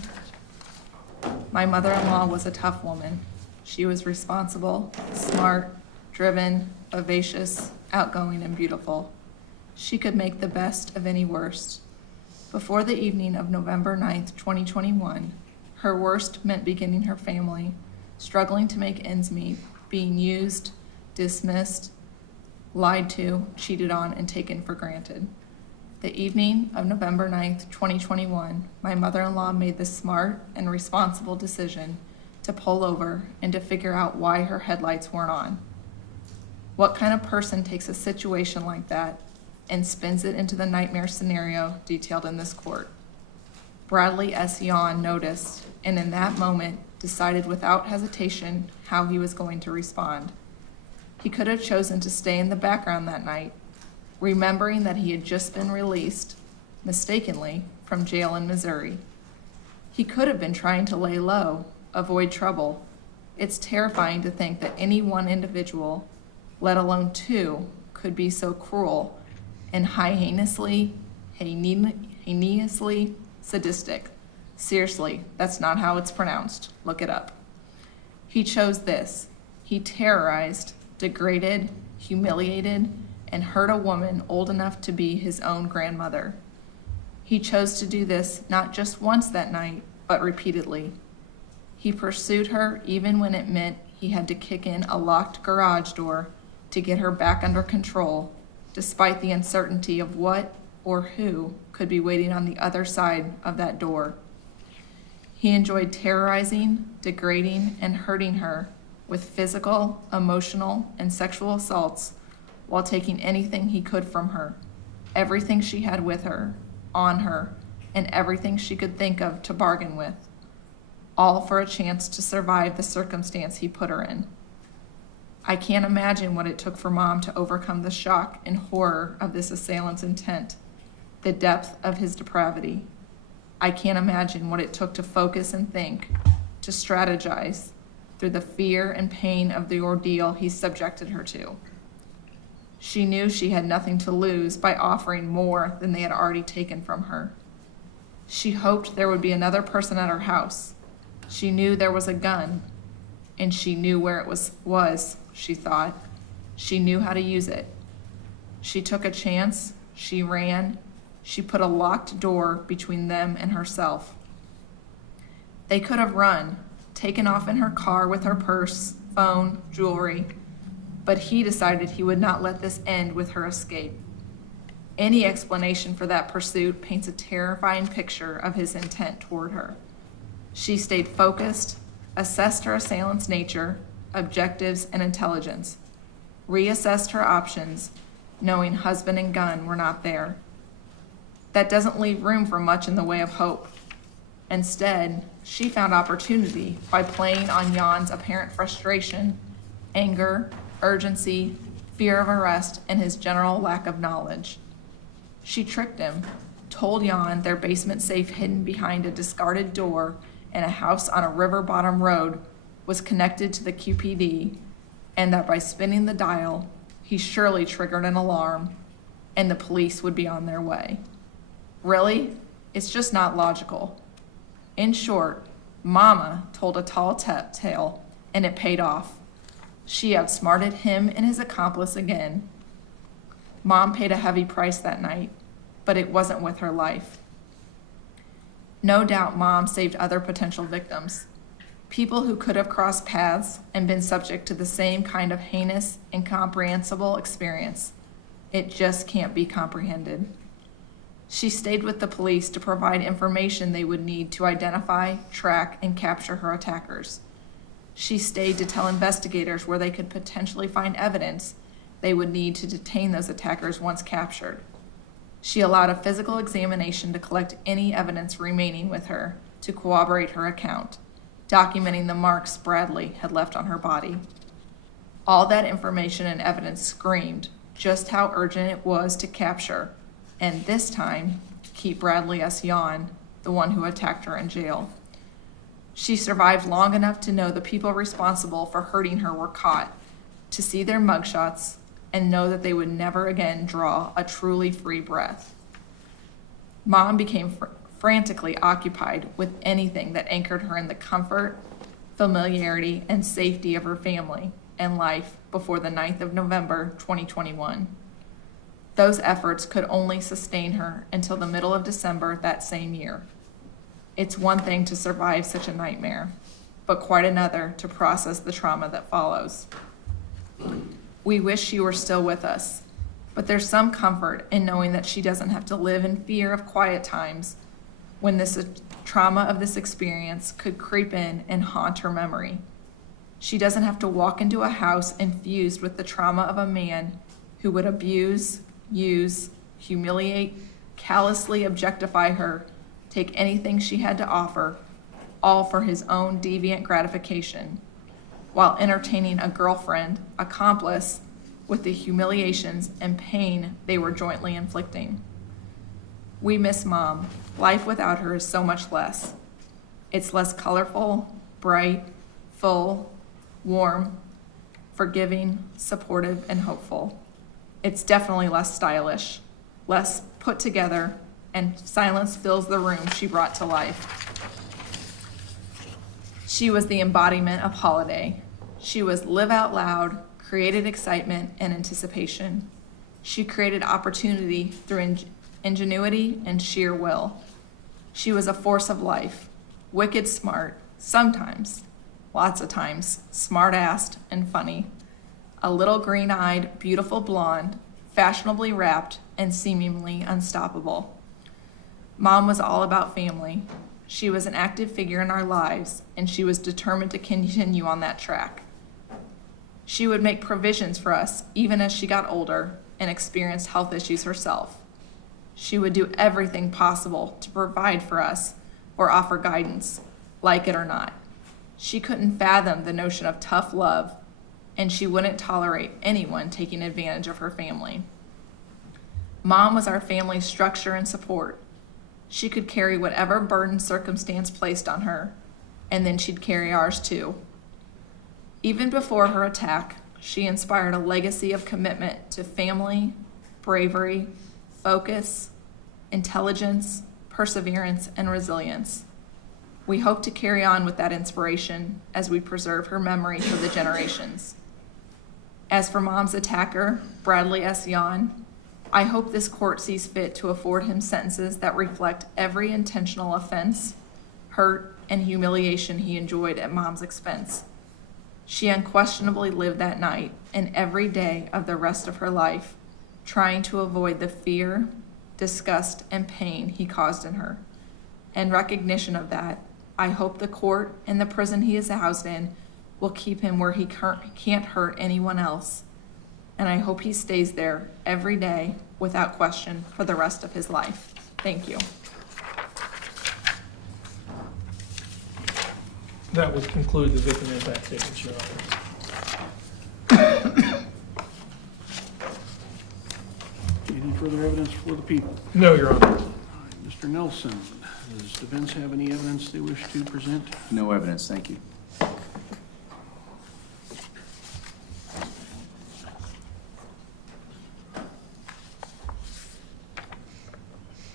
My mother-in-law was a tough woman. She was responsible, smart, driven, vivacious, outgoing, and beautiful. She could make the best of any worst. Before the evening of November 9th, 2021, her worst meant beginning her family, struggling to make ends meet, being used, dismissed, lied to, cheated on, and taken for granted. The evening of November 9th, 2021, my mother-in-law made the smart and responsible decision to pull over and to figure out why her headlights weren't on. What kind of person takes a situation like that and spins it into the nightmare scenario detailed in this court? Bradley S. Yohn noticed, and in that moment decided without hesitation how he was going to respond. He could have chosen to stay in the background that night, remembering that he had just been released, mistakenly, from jail in Missouri. He could have been trying to lay low, avoid trouble. It's terrifying to think that any one individual, let alone two, could be so cruel and heinously sadistic. Seriously, that's not how it's pronounced. Look it up. He chose this. He terrorized, degraded, humiliated, and hurt a woman old enough to be his own grandmother. He chose to do this not just once that night, but repeatedly. He pursued her even when it meant he had to kick in a locked garage door to get her back under control, despite the uncertainty of what or who could be waiting on the other side of that door. He enjoyed terrorizing, degrading, and hurting her with physical, emotional, and sexual assaults while taking anything he could from her, everything she had with her, on her, and everything she could think of to bargain with, all for a chance to survive the circumstance he put her in. I can't imagine what it took for Mom to overcome the shock and horror of this assailant's intent, the depth of his depravity. I can't imagine what it took to focus and think, to strategize through the fear and pain of the ordeal he subjected her to. She knew she had nothing to lose by offering more than they had already taken from her. She hoped there would be another person at her house. She knew there was a gun, and she knew where it was, she thought. She knew how to use it. She took a chance, she ran, she put a locked door between them and herself. They could have run, taken off in her car with her purse, phone, jewelry, but he decided he would not let this end with her escape. Any explanation for that pursuit paints a terrifying picture of his intent toward her. She stayed focused, assessed her assailant's nature, objectives, and intelligence, reassessed her options, knowing husband and gun were not there. That doesn't leave room for much in the way of hope. Instead, she found opportunity by playing on Yohn's apparent frustration, anger, urgency, fear of arrest, and his general lack of knowledge. She tricked him, told Yohn their basement safe hidden behind a discarded door in a house on a river bottom road was connected to the QPD, and that by spinning the dial, he surely triggered an alarm, and the police would be on their way. Really? It's just not logical. In short, Mama told a tall tale, and it paid off. She outsmarted him and his accomplice again. Mom paid a heavy price that night, but it wasn't with her life. No doubt Mom saved other potential victims, people who could have crossed paths and been subject to the same kind of heinous, incomprehensible experience. It just can't be comprehended. She stayed with the police to provide information they would need to identify, track, and capture her attackers. She stayed to tell investigators where they could potentially find evidence they would need to detain those attackers once captured. She allowed a physical examination to collect any evidence remaining with her to corroborate her account, documenting the marks Bradley had left on her body. All that information and evidence screamed just how urgent it was to capture, and this time, keep Bradley S. Yohn, the one who attacked her, in jail. She survived long enough to know the people responsible for hurting her were caught, to see their mugshots, and know that they would never again draw a truly free breath. Mom became frantically occupied with anything that anchored her in the comfort, familiarity, and safety of her family and life before the 9th of November, 2021. Those efforts could only sustain her until the middle of December that same year. It's one thing to survive such a nightmare, but quite another to process the trauma that follows. We wish she were still with us, but there's some comfort in knowing that she doesn't have to live in fear of quiet times when this trauma of this experience could creep in and haunt her memory. She doesn't have to walk into a house infused with the trauma of a man who would abuse, use, humiliate, callously objectify her, take anything she had to offer, all for his own deviant gratification, while entertaining a girlfriend, accomplice, with the humiliations and pain they were jointly inflicting. We miss Mom. Life without her is so much less. It's less colorful, bright, full, warm, forgiving, supportive, and hopeful. It's definitely less stylish, less put together, and silence fills the room she brought to life. She was the embodiment of holiday. She was live out loud, created excitement and anticipation. She created opportunity through ingenuity and sheer will. She was a force of life, wicked smart, sometimes, lots of times, smart-assed and funny. A little green-eyed, beautiful blonde, fashionably wrapped and seemingly unstoppable. Mom was all about family. She was an active figure in our lives, and she was determined to continue on that track. She would make provisions for us even as she got older and experienced health issues herself. She would do everything possible to provide for us or offer guidance, like it or not. She couldn't fathom the notion of tough love, and she wouldn't tolerate anyone taking advantage of her family. Mom was our family's structure and support. She could carry whatever burden circumstance placed on her, and then she'd carry ours too. Even before her attack, she inspired a legacy of commitment to family, bravery, focus, intelligence, perseverance, and resilience. We hope to carry on with that inspiration as we preserve her memory for the generations. As for Mom's attacker, Bradley S. Yohn, I hope this court sees fit to afford him sentences that reflect every intentional offense, hurt, and humiliation he enjoyed at Mom's expense. She unquestionably lived that night and every day of the rest of her life, trying to avoid the fear, disgust, and pain he caused in her. In recognition of that, I hope the court and the prison he is housed in will keep him where he can't hurt anyone else. And I hope he stays there every day without question for the rest of his life. Thank you. That would conclude the victim impact statements, Your Honor. Any further evidence for the people? No, Your Honor. All right, Mr. Nelson, does defense have any evidence they wish to present? No evidence, thank you.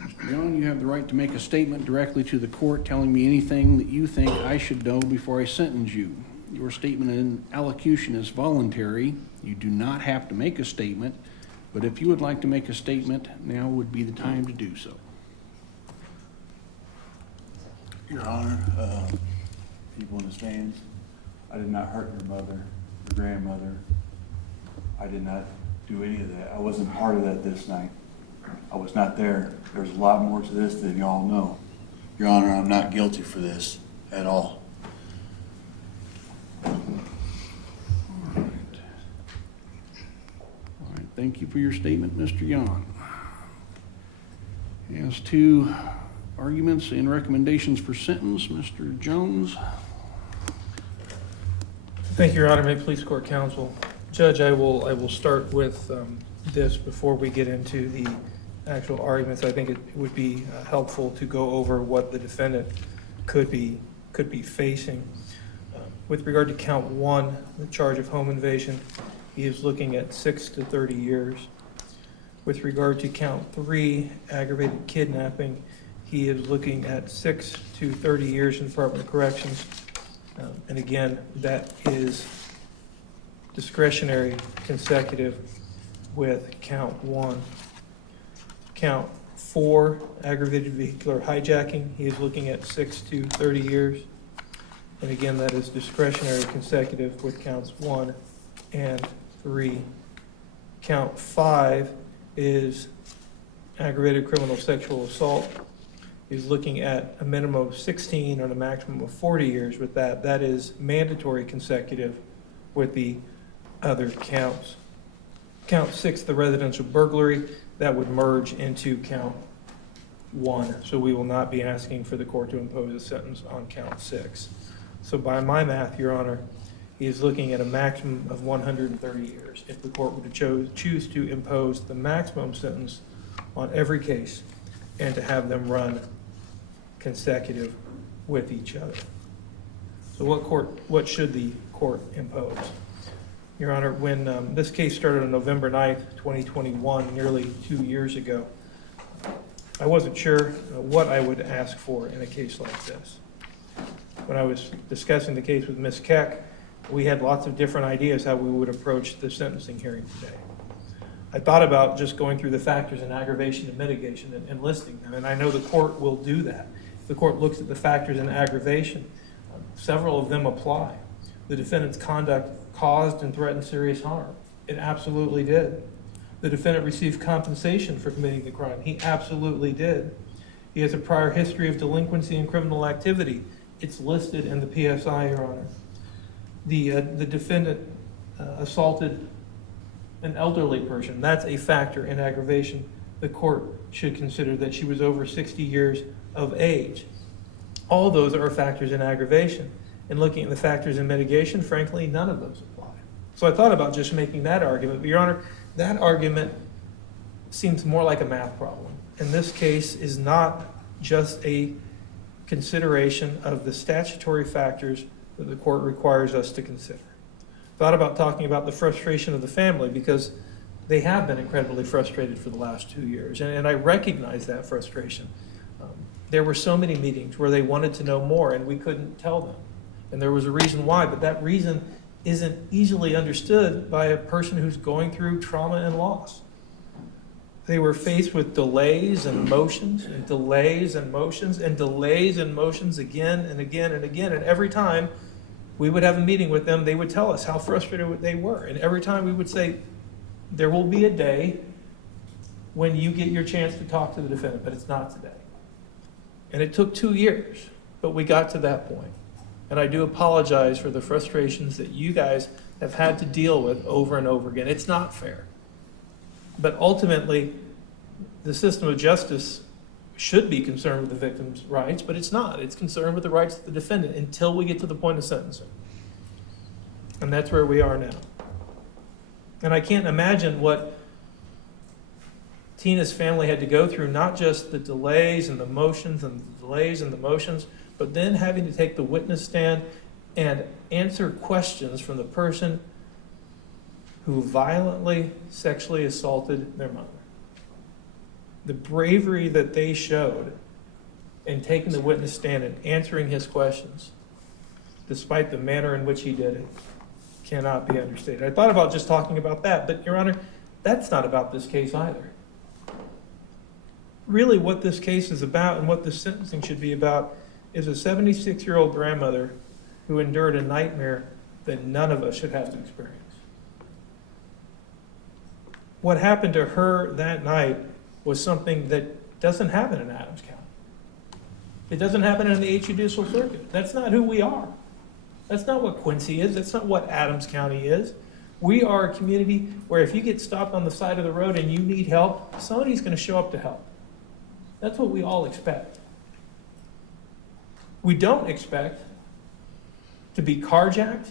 Mr. Yohn, you have the right to make a statement directly to the court telling me anything that you think I should know before I sentence you. Your statement in allocution is voluntary. You do not have to make a statement, but if you would like to make a statement, now would be the time to do so. Your Honor, people in the stands, I did not hurt your mother, your grandmother. I did not do any of that. I wasn't part of that this night. I was not there. There's a lot more to this than y'all know. Your Honor, I'm not guilty for this at all. All right, thank you for your statement, Mr. Yohn. As to arguments and recommendations for sentence, Mr. Jones. Thank you, Your Honor. May it please court counsel. Judge, I will start with this before we get into the actual arguments. I think it would be helpful to go over what the defendant could be facing. With regard to count 1, the charge of home invasion, he is looking at 6 to 30 years. With regard to count 3, aggravated kidnapping, he is looking at 6 to 30 years in the Department of Corrections. And again, that is discretionary consecutive with count 1. Count 4, aggravated vehicular hijacking, he is looking at 6 to 30 years. And again, that is discretionary consecutive with counts 1 and 3. Count 5 is aggravated criminal sexual assault. He's looking at a minimum of 16 and a maximum of 40 years with that. That is mandatory consecutive with the other counts. Count 6, the residential burglary, that would merge into count 1. So we will not be asking for the court to impose a sentence on count 6. So by my math, Your Honor, he is looking at a maximum of 130 years. If the court were to choose to impose the maximum sentence on every case and to have them run consecutive with each other. So what should the court impose? Your Honor, when this case started on November 9th, 2021, nearly 2 years ago, I wasn't sure what I would ask for in a case like this. When I was discussing the case with Ms. Keck, we had lots of different ideas how we would approach the sentencing hearing today. I thought about just going through the factors in aggravation and mitigation and listing them, and I know the court will do that. If the court looks at the factors in aggravation, several of them apply. The defendant's conduct caused and threatened serious harm. It absolutely did. The defendant received compensation for committing the crime. He absolutely did. He has a prior history of delinquency and criminal activity. It's listed in the PSI, Your Honor. The defendant assaulted an elderly person. That's a factor in aggravation. The court should consider that she was over 60 years of age. All those are factors in aggravation. And looking at the factors in mitigation, frankly, none of those apply. So I thought about just making that argument, but Your Honor, that argument seems more like a math problem. And this case is not just a consideration of the statutory factors that the court requires us to consider. Thought about talking about the frustration of the family, because they have been incredibly frustrated for the last 2 years, and I recognize that frustration. There were so many meetings where they wanted to know more and we couldn't tell them. And there was a reason why, but that reason isn't easily understood by a person who's going through trauma and loss. They were faced with delays and motions and delays and motions and delays and motions again and again and again. And every time we would have a meeting with them, they would tell us how frustrated they were. And every time we would say, there will be a day when you get your chance to talk to the defendant, but it's not today. And it took 2 years, but we got to that point. And I do apologize for the frustrations that you guys have had to deal with over and over again. It's not fair. But ultimately, the system of justice should be concerned with the victim's rights, but it's not. It's concerned with the rights of the defendant until we get to the point of sentencing. And that's where we are now. And I can't imagine what Tina's family had to go through, not just the delays and the motions and the delays and the motions, but then having to take the witness stand and answer questions from the person who violently sexually assaulted their mother. The bravery that they showed in taking the witness stand and answering his questions, despite the manner in which he did it, cannot be understated. I thought about just talking about that, but Your Honor, that's not about this case either. Really what this case is about and what this sentencing should be about is a 76-year-old grandmother who endured a nightmare that none of us should have to experience. What happened to her that night was something that doesn't happen in Adams County. It doesn't happen in the 8th Judicial Circuit. That's not who we are. That's not what Quincy is. That's not what Adams County is. We are a community where if you get stopped on the side of the road and you need help, somebody's going to show up to help. That's what we all expect. We don't expect to be carjacked,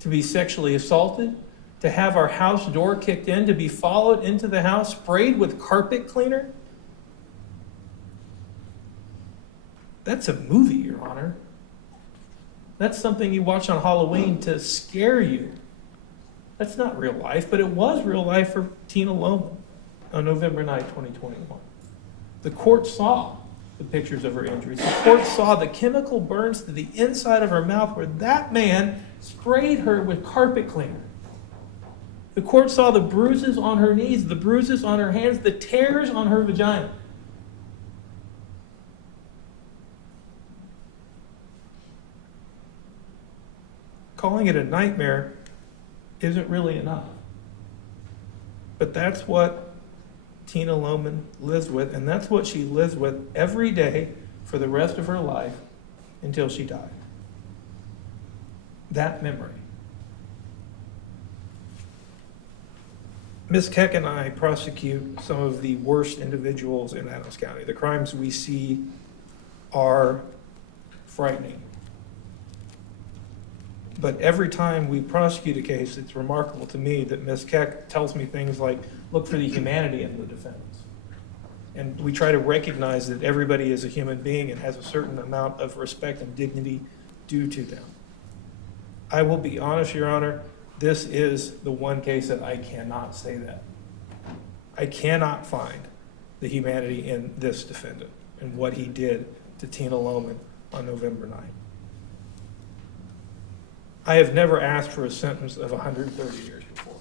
to be sexually assaulted, to have our house door kicked in, to be followed into the house, sprayed with carpet cleaner. That's a movie, Your Honor. That's something you watch on Halloween to scare you. That's not real life, but it was real life for Tina Loman on November 9, 2021. The court saw the pictures of her injuries. The court saw the chemical burns to the inside of her mouth where that man sprayed her with carpet cleaner. The court saw the bruises on her knees, the bruises on her hands, the tears on her vagina. Calling it a nightmare isn't really enough. But that's what Tina Loman lives with, and that's what she lives with every day for the rest of her life until she died. That memory. Ms. Keck and I prosecute some of the worst individuals in Adams County. The crimes we see are frightening. But every time we prosecute a case, it's remarkable to me that Ms. Keck tells me things like, look for the humanity in the defendants. And we try to recognize that everybody is a human being and has a certain amount of respect and dignity due to them. I will be honest, Your Honor, this is the one case that I cannot say that. I cannot find the humanity in this defendant and what he did to Tina Loman on November 9th. I have never asked for a sentence of 130 years before.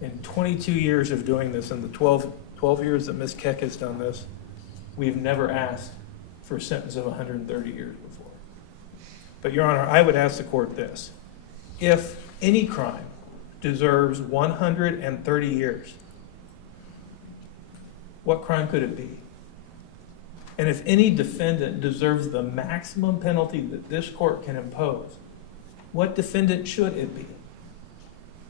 In 22 years of doing this, and the 12 years that Ms. Keck has done this, we've never asked for a sentence of 130 years before. But Your Honor, I would ask the court this. If any crime deserves 130 years, what crime could it be? And if any defendant deserves the maximum penalty that this court can impose, What defendant should it be?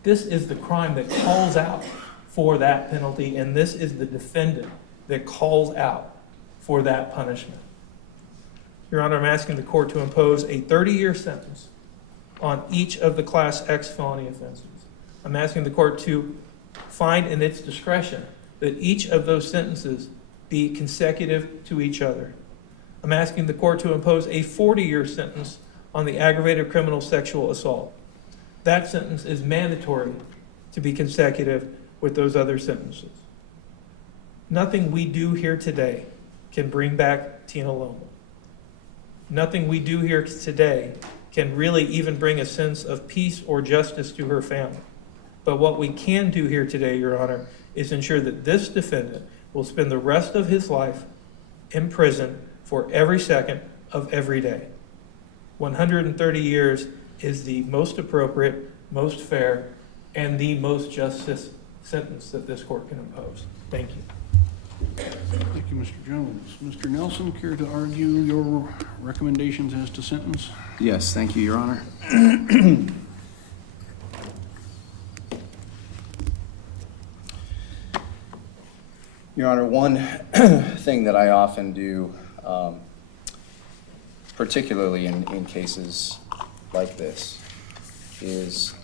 This is the crime that calls out for that penalty, and this is the defendant that calls out for that punishment. Your Honor, I'm asking the court to impose a 30-year sentence on each of the Class X felony offenses. I'm asking the court to find in its discretion that each of those sentences be consecutive to each other. I'm asking the court to impose a 40-year sentence on the aggravated criminal sexual assault. That sentence is mandatory to be consecutive with those other sentences. Nothing we do here today can bring back Tina Loman. Nothing we do here today can really even bring a sense of peace or justice to her family. But what we can do here today, Your Honor, is ensure that this defendant will spend the rest of his life in prison for every second of every day. 130 years is the most appropriate, most fair, and the most justice sentence that this court can impose. Thank you. Thank you, Mr. Jones. Mr. Nelson, care to argue your recommendations as to sentence? Yes, thank you, Your Honor. Your Honor, one thing that I often do, particularly in cases like this, is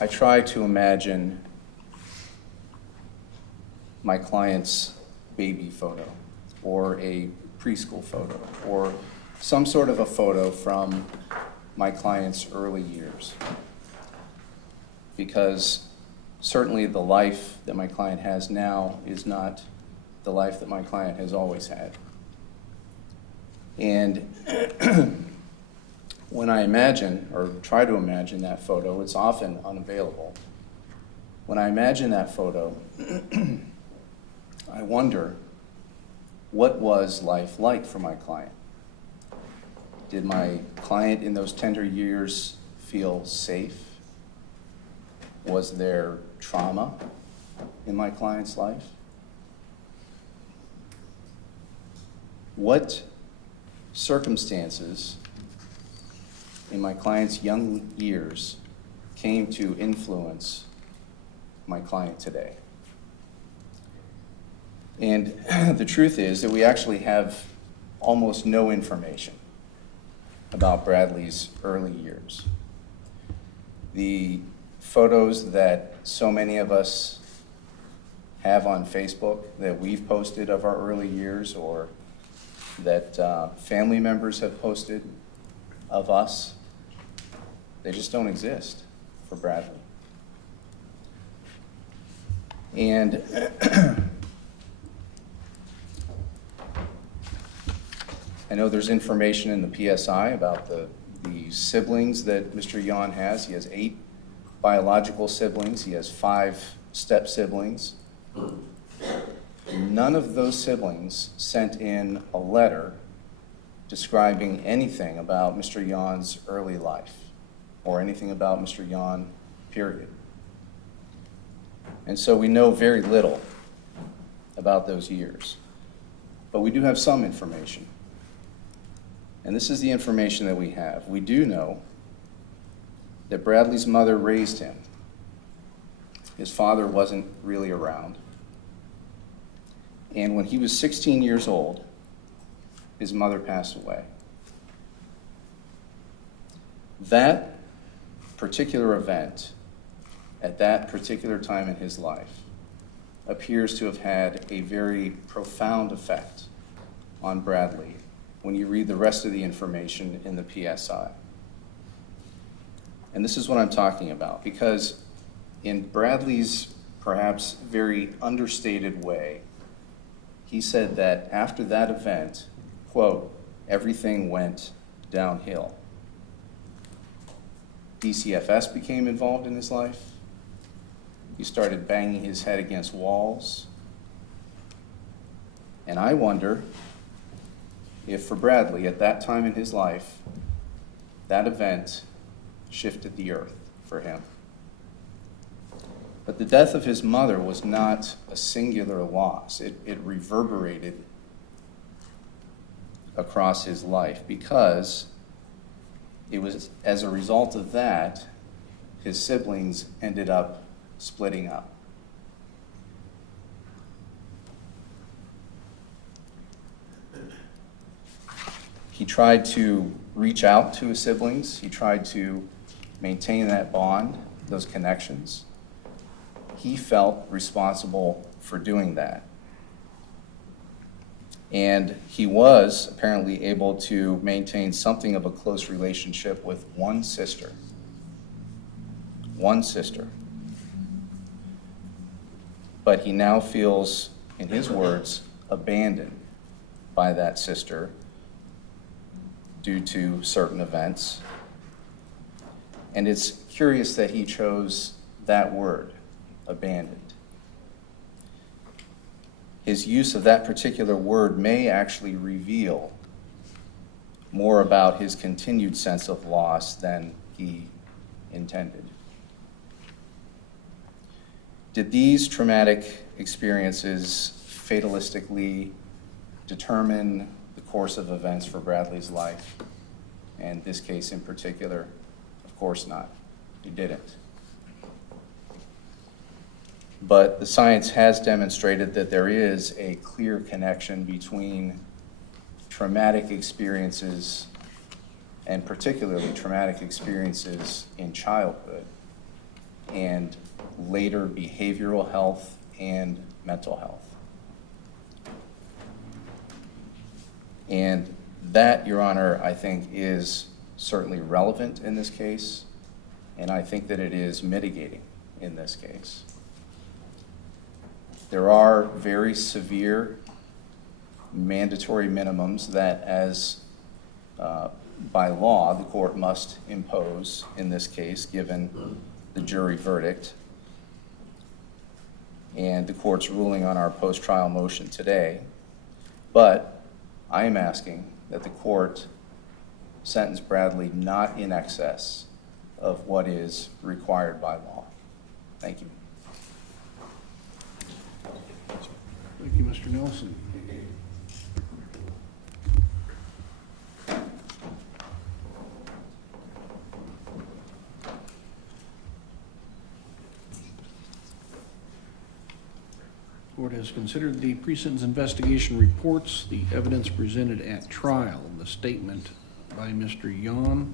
I try to imagine my client's baby photo or a preschool photo or some sort of a photo from my client's early years. Because certainly the life that my client has now is not the life that my client has always had. And when I imagine or try to imagine that photo, it's often unavailable. When I imagine that photo, I wonder, what was life like for my client? Did my client in those tender years feel safe? Was there trauma in my client's life? What circumstances in my client's young years came to influence my client today? And the truth is that we actually have almost no information about Bradley's early years. The photos that so many of us have on Facebook that we've posted of our early years, or that family members have posted of us, they just don't exist for Bradley. And I know there's information in the PSI about the siblings that Mr. Yohn has. He has 8 biological siblings. He has 5 step siblings. None of those siblings sent in a letter describing anything about Mr. Yohn's early life or anything about Mr. Yohn, period. And so we know very little about those years. But we do have some information. And this is the information that we have. We do know that Bradley's mother raised him. His father wasn't really around. And when he was 16 years old, his mother passed away. That particular event, at that particular time in his life, appears to have had a very profound effect on Bradley when you read the rest of the information in the PSI. And this is what I'm talking about, because in Bradley's perhaps very understated way, he said that after that event, quote, everything went downhill. DCFS became involved in his life. He started banging his head against walls. And I wonder if for Bradley, at that time in his life, that event shifted the earth for him. But the death of his mother was not a singular loss. It reverberated across his life, because It was as a result of that, his siblings ended up splitting up. He tried to reach out to his siblings. He tried to maintain that bond, those connections. He felt responsible for doing that. And he was apparently able to maintain something of a close relationship with one sister. One sister. But he now feels, in his words, abandoned by that sister due to certain events. And it's curious that he chose that word, abandoned. His use of that particular word may actually reveal more about his continued sense of loss than he intended. Did these traumatic experiences fatalistically determine the course of events for Bradley's life? And this case in particular, of course not. He didn't. But the science has demonstrated that there is a clear connection between traumatic experiences, and particularly traumatic experiences in childhood, and later behavioral health and mental health. And that, Your Honor, I think is certainly relevant in this case, and I think that it is mitigating in this case. There are very severe mandatory minimums that, as by law, the court must impose in this case, given the jury verdict and the court's ruling on our post-trial motion today. But I am asking that the court sentence Bradley not in excess of what is required by law. Thank you. Thank you, Mr. Nelson. Court has considered the pre-sentence investigation reports, the evidence presented at trial, the statement by Mr. Yohn,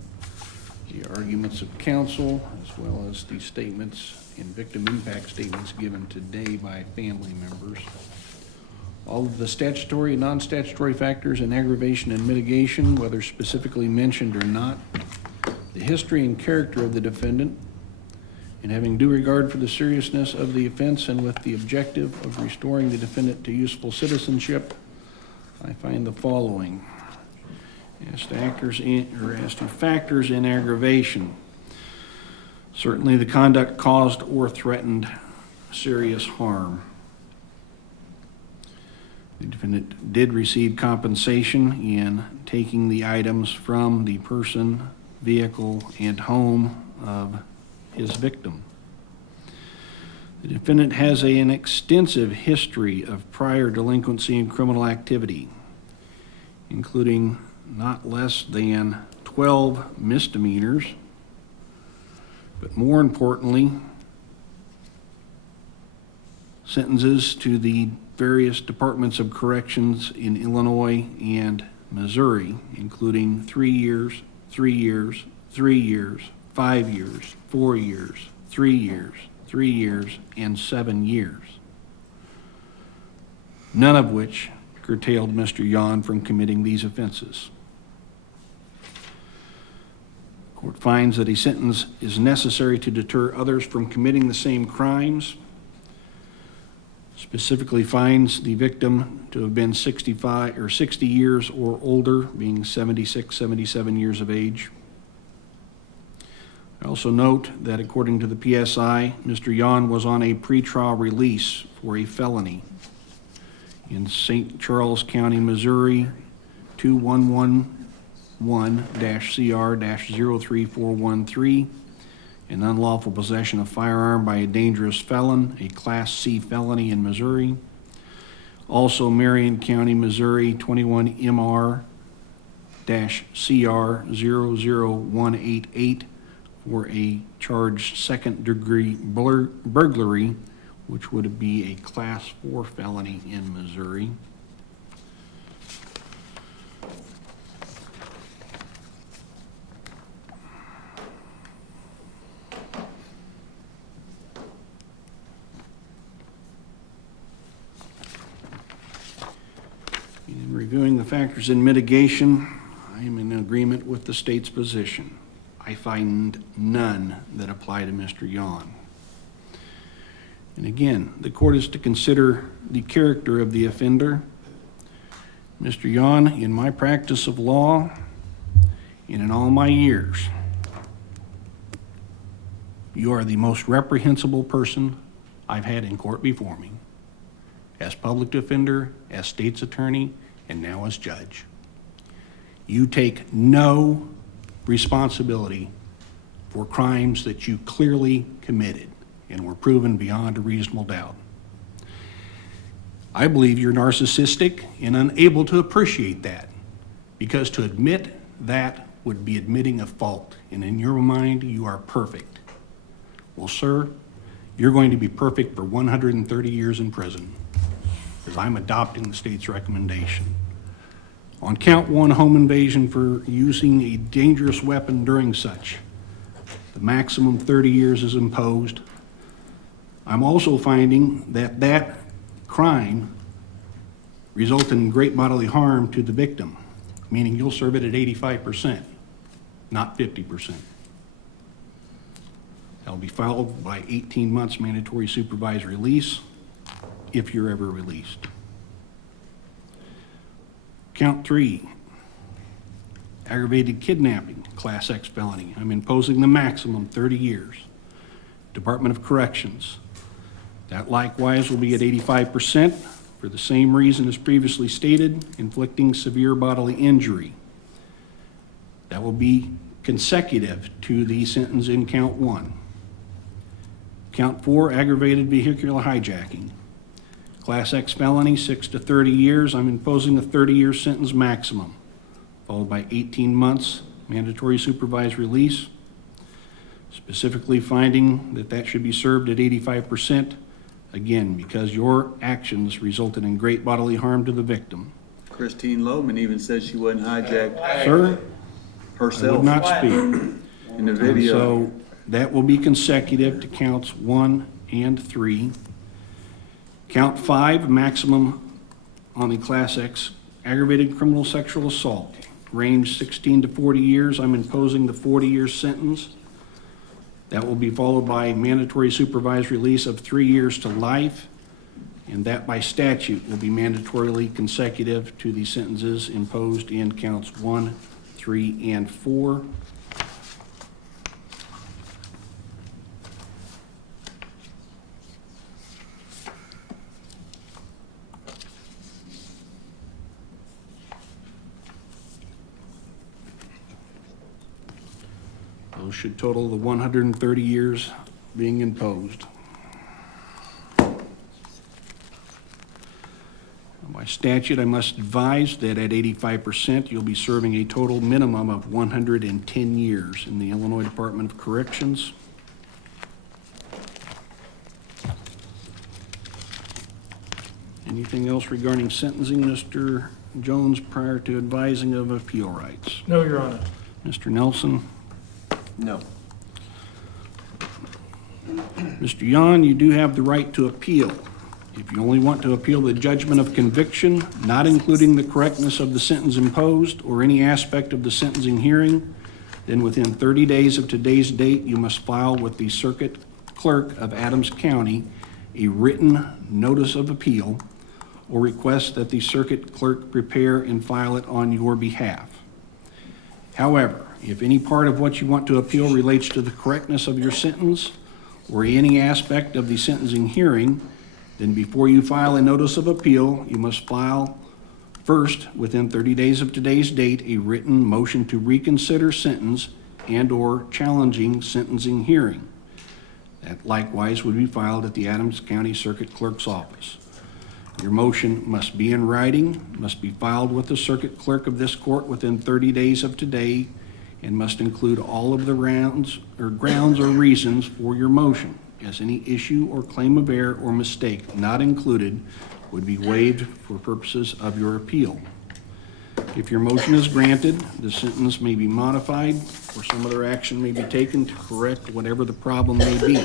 the arguments of counsel, as well as the statements and victim impact statements given today by family members. All of the statutory and non-statutory factors in aggravation and mitigation, whether specifically mentioned or not, the history and character of the defendant, and having due regard for the seriousness of the offense and with the objective of restoring the defendant to useful citizenship, I find the following. As to factors in aggravation, certainly the conduct caused or threatened serious harm. The defendant did receive compensation in taking the items from the person, vehicle, and home of his victim. The defendant has an extensive history of prior delinquency and criminal activity, including not less than 12 misdemeanors, but more importantly, sentences to the various departments of corrections in Illinois and Missouri, including 3 years, 3 years, 3 years, 5 years, 4 years, 3 years, 3 years, and 7 years. None of which curtailed Mr. Yohn from committing these offenses. The court finds that a sentence is necessary to deter others from committing the same crimes. Specifically finds the victim to have been 65 or 60 years or older, being 76, 77 years of age. I also note that according to the PSI, Mr. Yohn was on a pretrial release for a felony in St. Charles County, Missouri, 2111-CR-03413, an unlawful possession of firearm by a dangerous felon, a Class C felony in Missouri. Also Marion County, Missouri, 21 MR CR00188 for a charged second-degree burglary, which would be a Class 4 felony in Missouri. In reviewing the factors in mitigation, I am in agreement with the state's position. I find none that apply to Mr. Yohn. And again, the court is to consider the character of the offender. Mr. Yohn, in my practice of law and in all my years, you are the most reprehensible person I've had in court before me, as public defender, as state's attorney, and now as judge. You take no responsibility for crimes that you clearly committed and were proven beyond a reasonable doubt. I believe you're narcissistic and unable to appreciate that, because to admit that would be admitting a fault, and in your mind, you are perfect. Well, sir, you're going to be perfect for 130 years in prison, because I'm adopting the state's recommendation. On count 1, home invasion for using a dangerous weapon during such, the maximum 30 years is imposed. I'm also finding that that crime resulted in great bodily harm to the victim, meaning you'll serve it at 85%, not 50%. That'll be followed by 18 months mandatory supervised release if you're ever released. Count 3, aggravated kidnapping, Class X felony. I'm imposing the maximum 30 years. Department of Corrections. That likewise will be at 85% for the same reason as previously stated, inflicting severe bodily injury. That will be consecutive to the sentence in count 1. Count 4, aggravated vehicular hijacking. Class X felony, 6 to 30 years. I'm imposing a 30-year sentence maximum, followed by 18 months mandatory supervised release, specifically finding that that should be served at 85%, again, because your actions resulted in great bodily harm to the victim. Christine Lohman even said she wasn't hijacked Sir, herself. I would not speak. In the video. So that will be consecutive to counts 1 and 3. Count 5, maximum on the Class X aggravated criminal sexual assault, range 16 to 40 years. I'm imposing the 40-year sentence. That will be followed by mandatory supervised release of 3 years to life, and that by statute will be mandatorily consecutive to the sentences imposed in counts 1, 3, and 4. Those should total the 130 years being imposed. By statute, I must advise that at 85%, you'll be serving a total minimum of 110 years in the Illinois Department of Corrections. Anything else regarding sentencing, Mr. Jones, prior to advising of appeal rights? No, Your Honor. Mr. Nelson? No. Mr. Yohn, you do have the right to appeal. If you only want to appeal the judgment of conviction, not including the correctness of the sentence imposed or any aspect of the sentencing hearing, then within 30 days of today's date, you must file with the Circuit Clerk of Adams County a written notice of appeal or request that the Circuit Clerk prepare and file it on your behalf. However, if any part of what you want to appeal relates to the correctness of your sentence or any aspect of the sentencing hearing, then before you file a notice of appeal, you must file first, within 30 days of today's date, a written motion to reconsider sentence and/or challenging sentencing hearing. That likewise would be filed at the Adams County Circuit Clerk's office. Your motion must be in writing, must be filed with the circuit clerk of this court within 30 days of today, and must include all of the grounds or reasons for your motion, as any issue or claim of error or mistake not included would be waived for purposes of your appeal. If your motion is granted, the sentence may be modified or some other action may be taken to correct whatever the problem may be.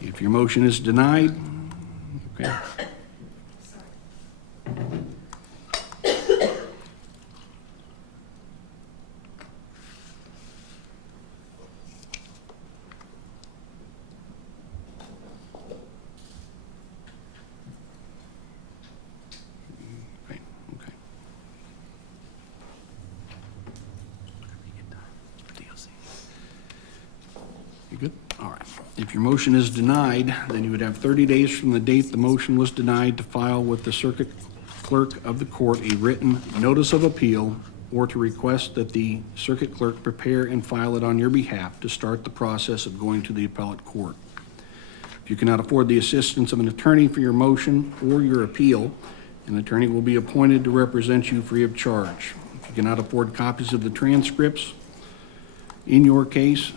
If your motion is denied, okay. You good? All right. If your motion is denied, then you would have 30 days from the date the motion was denied to file with the circuit clerk of the court a written notice of appeal or to request that the circuit clerk prepare and file it on your behalf to start the process of going to the appellate court. If you cannot afford the assistance of an attorney for your motion or your appeal, an attorney will be appointed to represent you free of charge. If you cannot afford copies of the transcripts in your case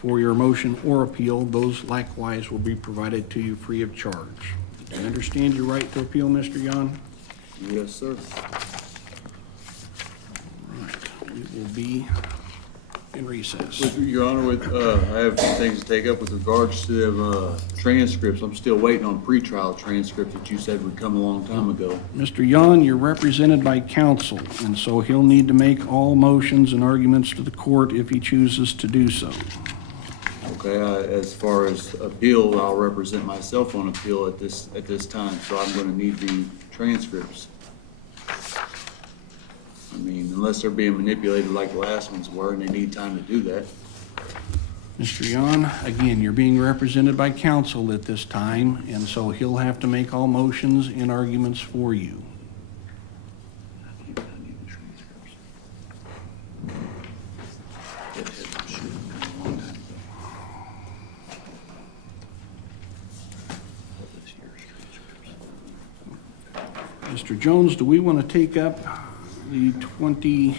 for your motion or appeal, those likewise will be provided to you free of charge. Do you understand your right to appeal, Mr. Yohn? Yes, sir. All right. We will be in recess. Your Honor, I have some things to take up with regards to them transcripts. I'm still waiting on pretrial transcripts that you said would come a long time ago. Mr. Yohn, you're represented by counsel, and so he'll need to make all motions and arguments to the court if he chooses to do so. Okay, as far as appeal, I'll represent myself on appeal at this time, so I'm going to need the transcripts. I mean, unless they're being manipulated like the last ones were, and they need time to do that. Mr. Yohn, again, you're being represented by counsel at this time, and so he'll have to make all motions and arguments for you. Mr. Jones, do we want to take up the 22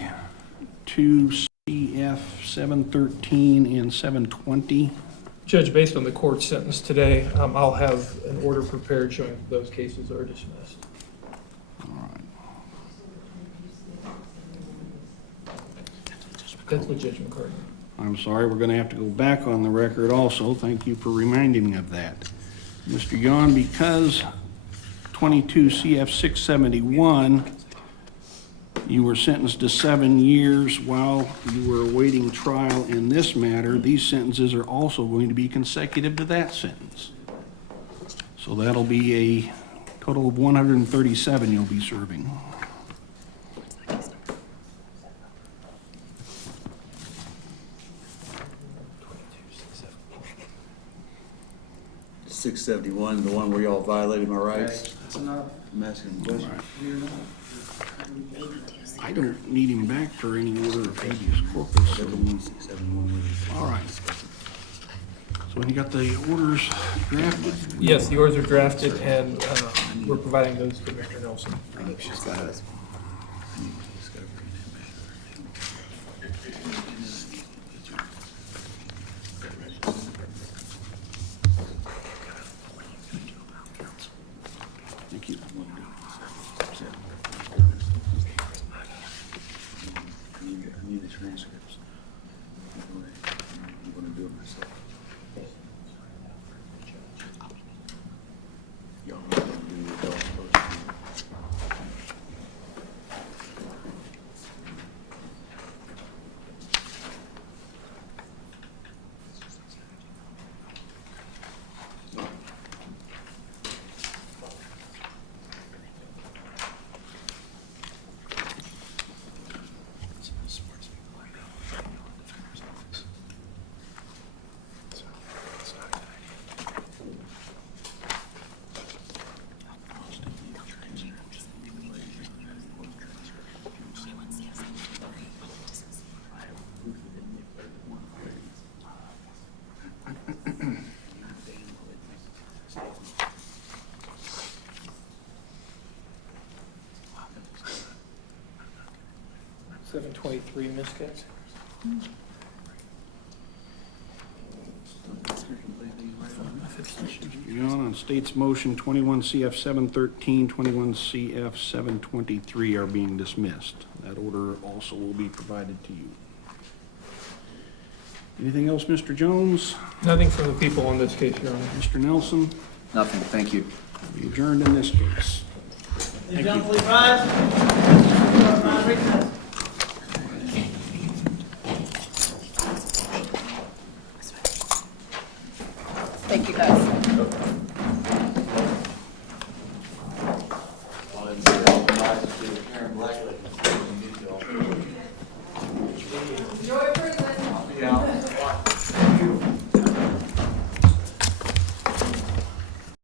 CF 713 and 720? Judge, based on the court sentence today, I'll have an order prepared showing those cases are dismissed. All right. That's what Judge McCartney. I'm sorry, we're going to have to go back on the record also. Thank you for reminding me of that. Mr. Yohn, because 22 CF 671, you were sentenced to 7 years while you were awaiting trial in this matter. These sentences are also going to be consecutive to that sentence. So that'll be a total of 137 you'll be serving. .671, the one where y'all violated my rights. That's enough. I'm asking a question. I don't need him back for any order of habeas corpus. All right. So when you got the orders drafted? Yes, the orders are drafted, and we're providing those to Mr. Nelson. Thank you. I need the transcripts. I'm going to do it myself. Y'all are going to do what y'all supposed to do. 723, Ms. Katz. Yohn, on state's motion, 21 CF 713, 21 CF 723 are being dismissed. That order also will be provided to you. Anything else, Mr. Jones? Nothing from the people on this case, Your Honor. Mr. Nelson? Nothing, thank you. We adjourned in this case. Ladies and gentlemen, please rise. Recess. Thank you, guys. Well, it's Karen Blackley.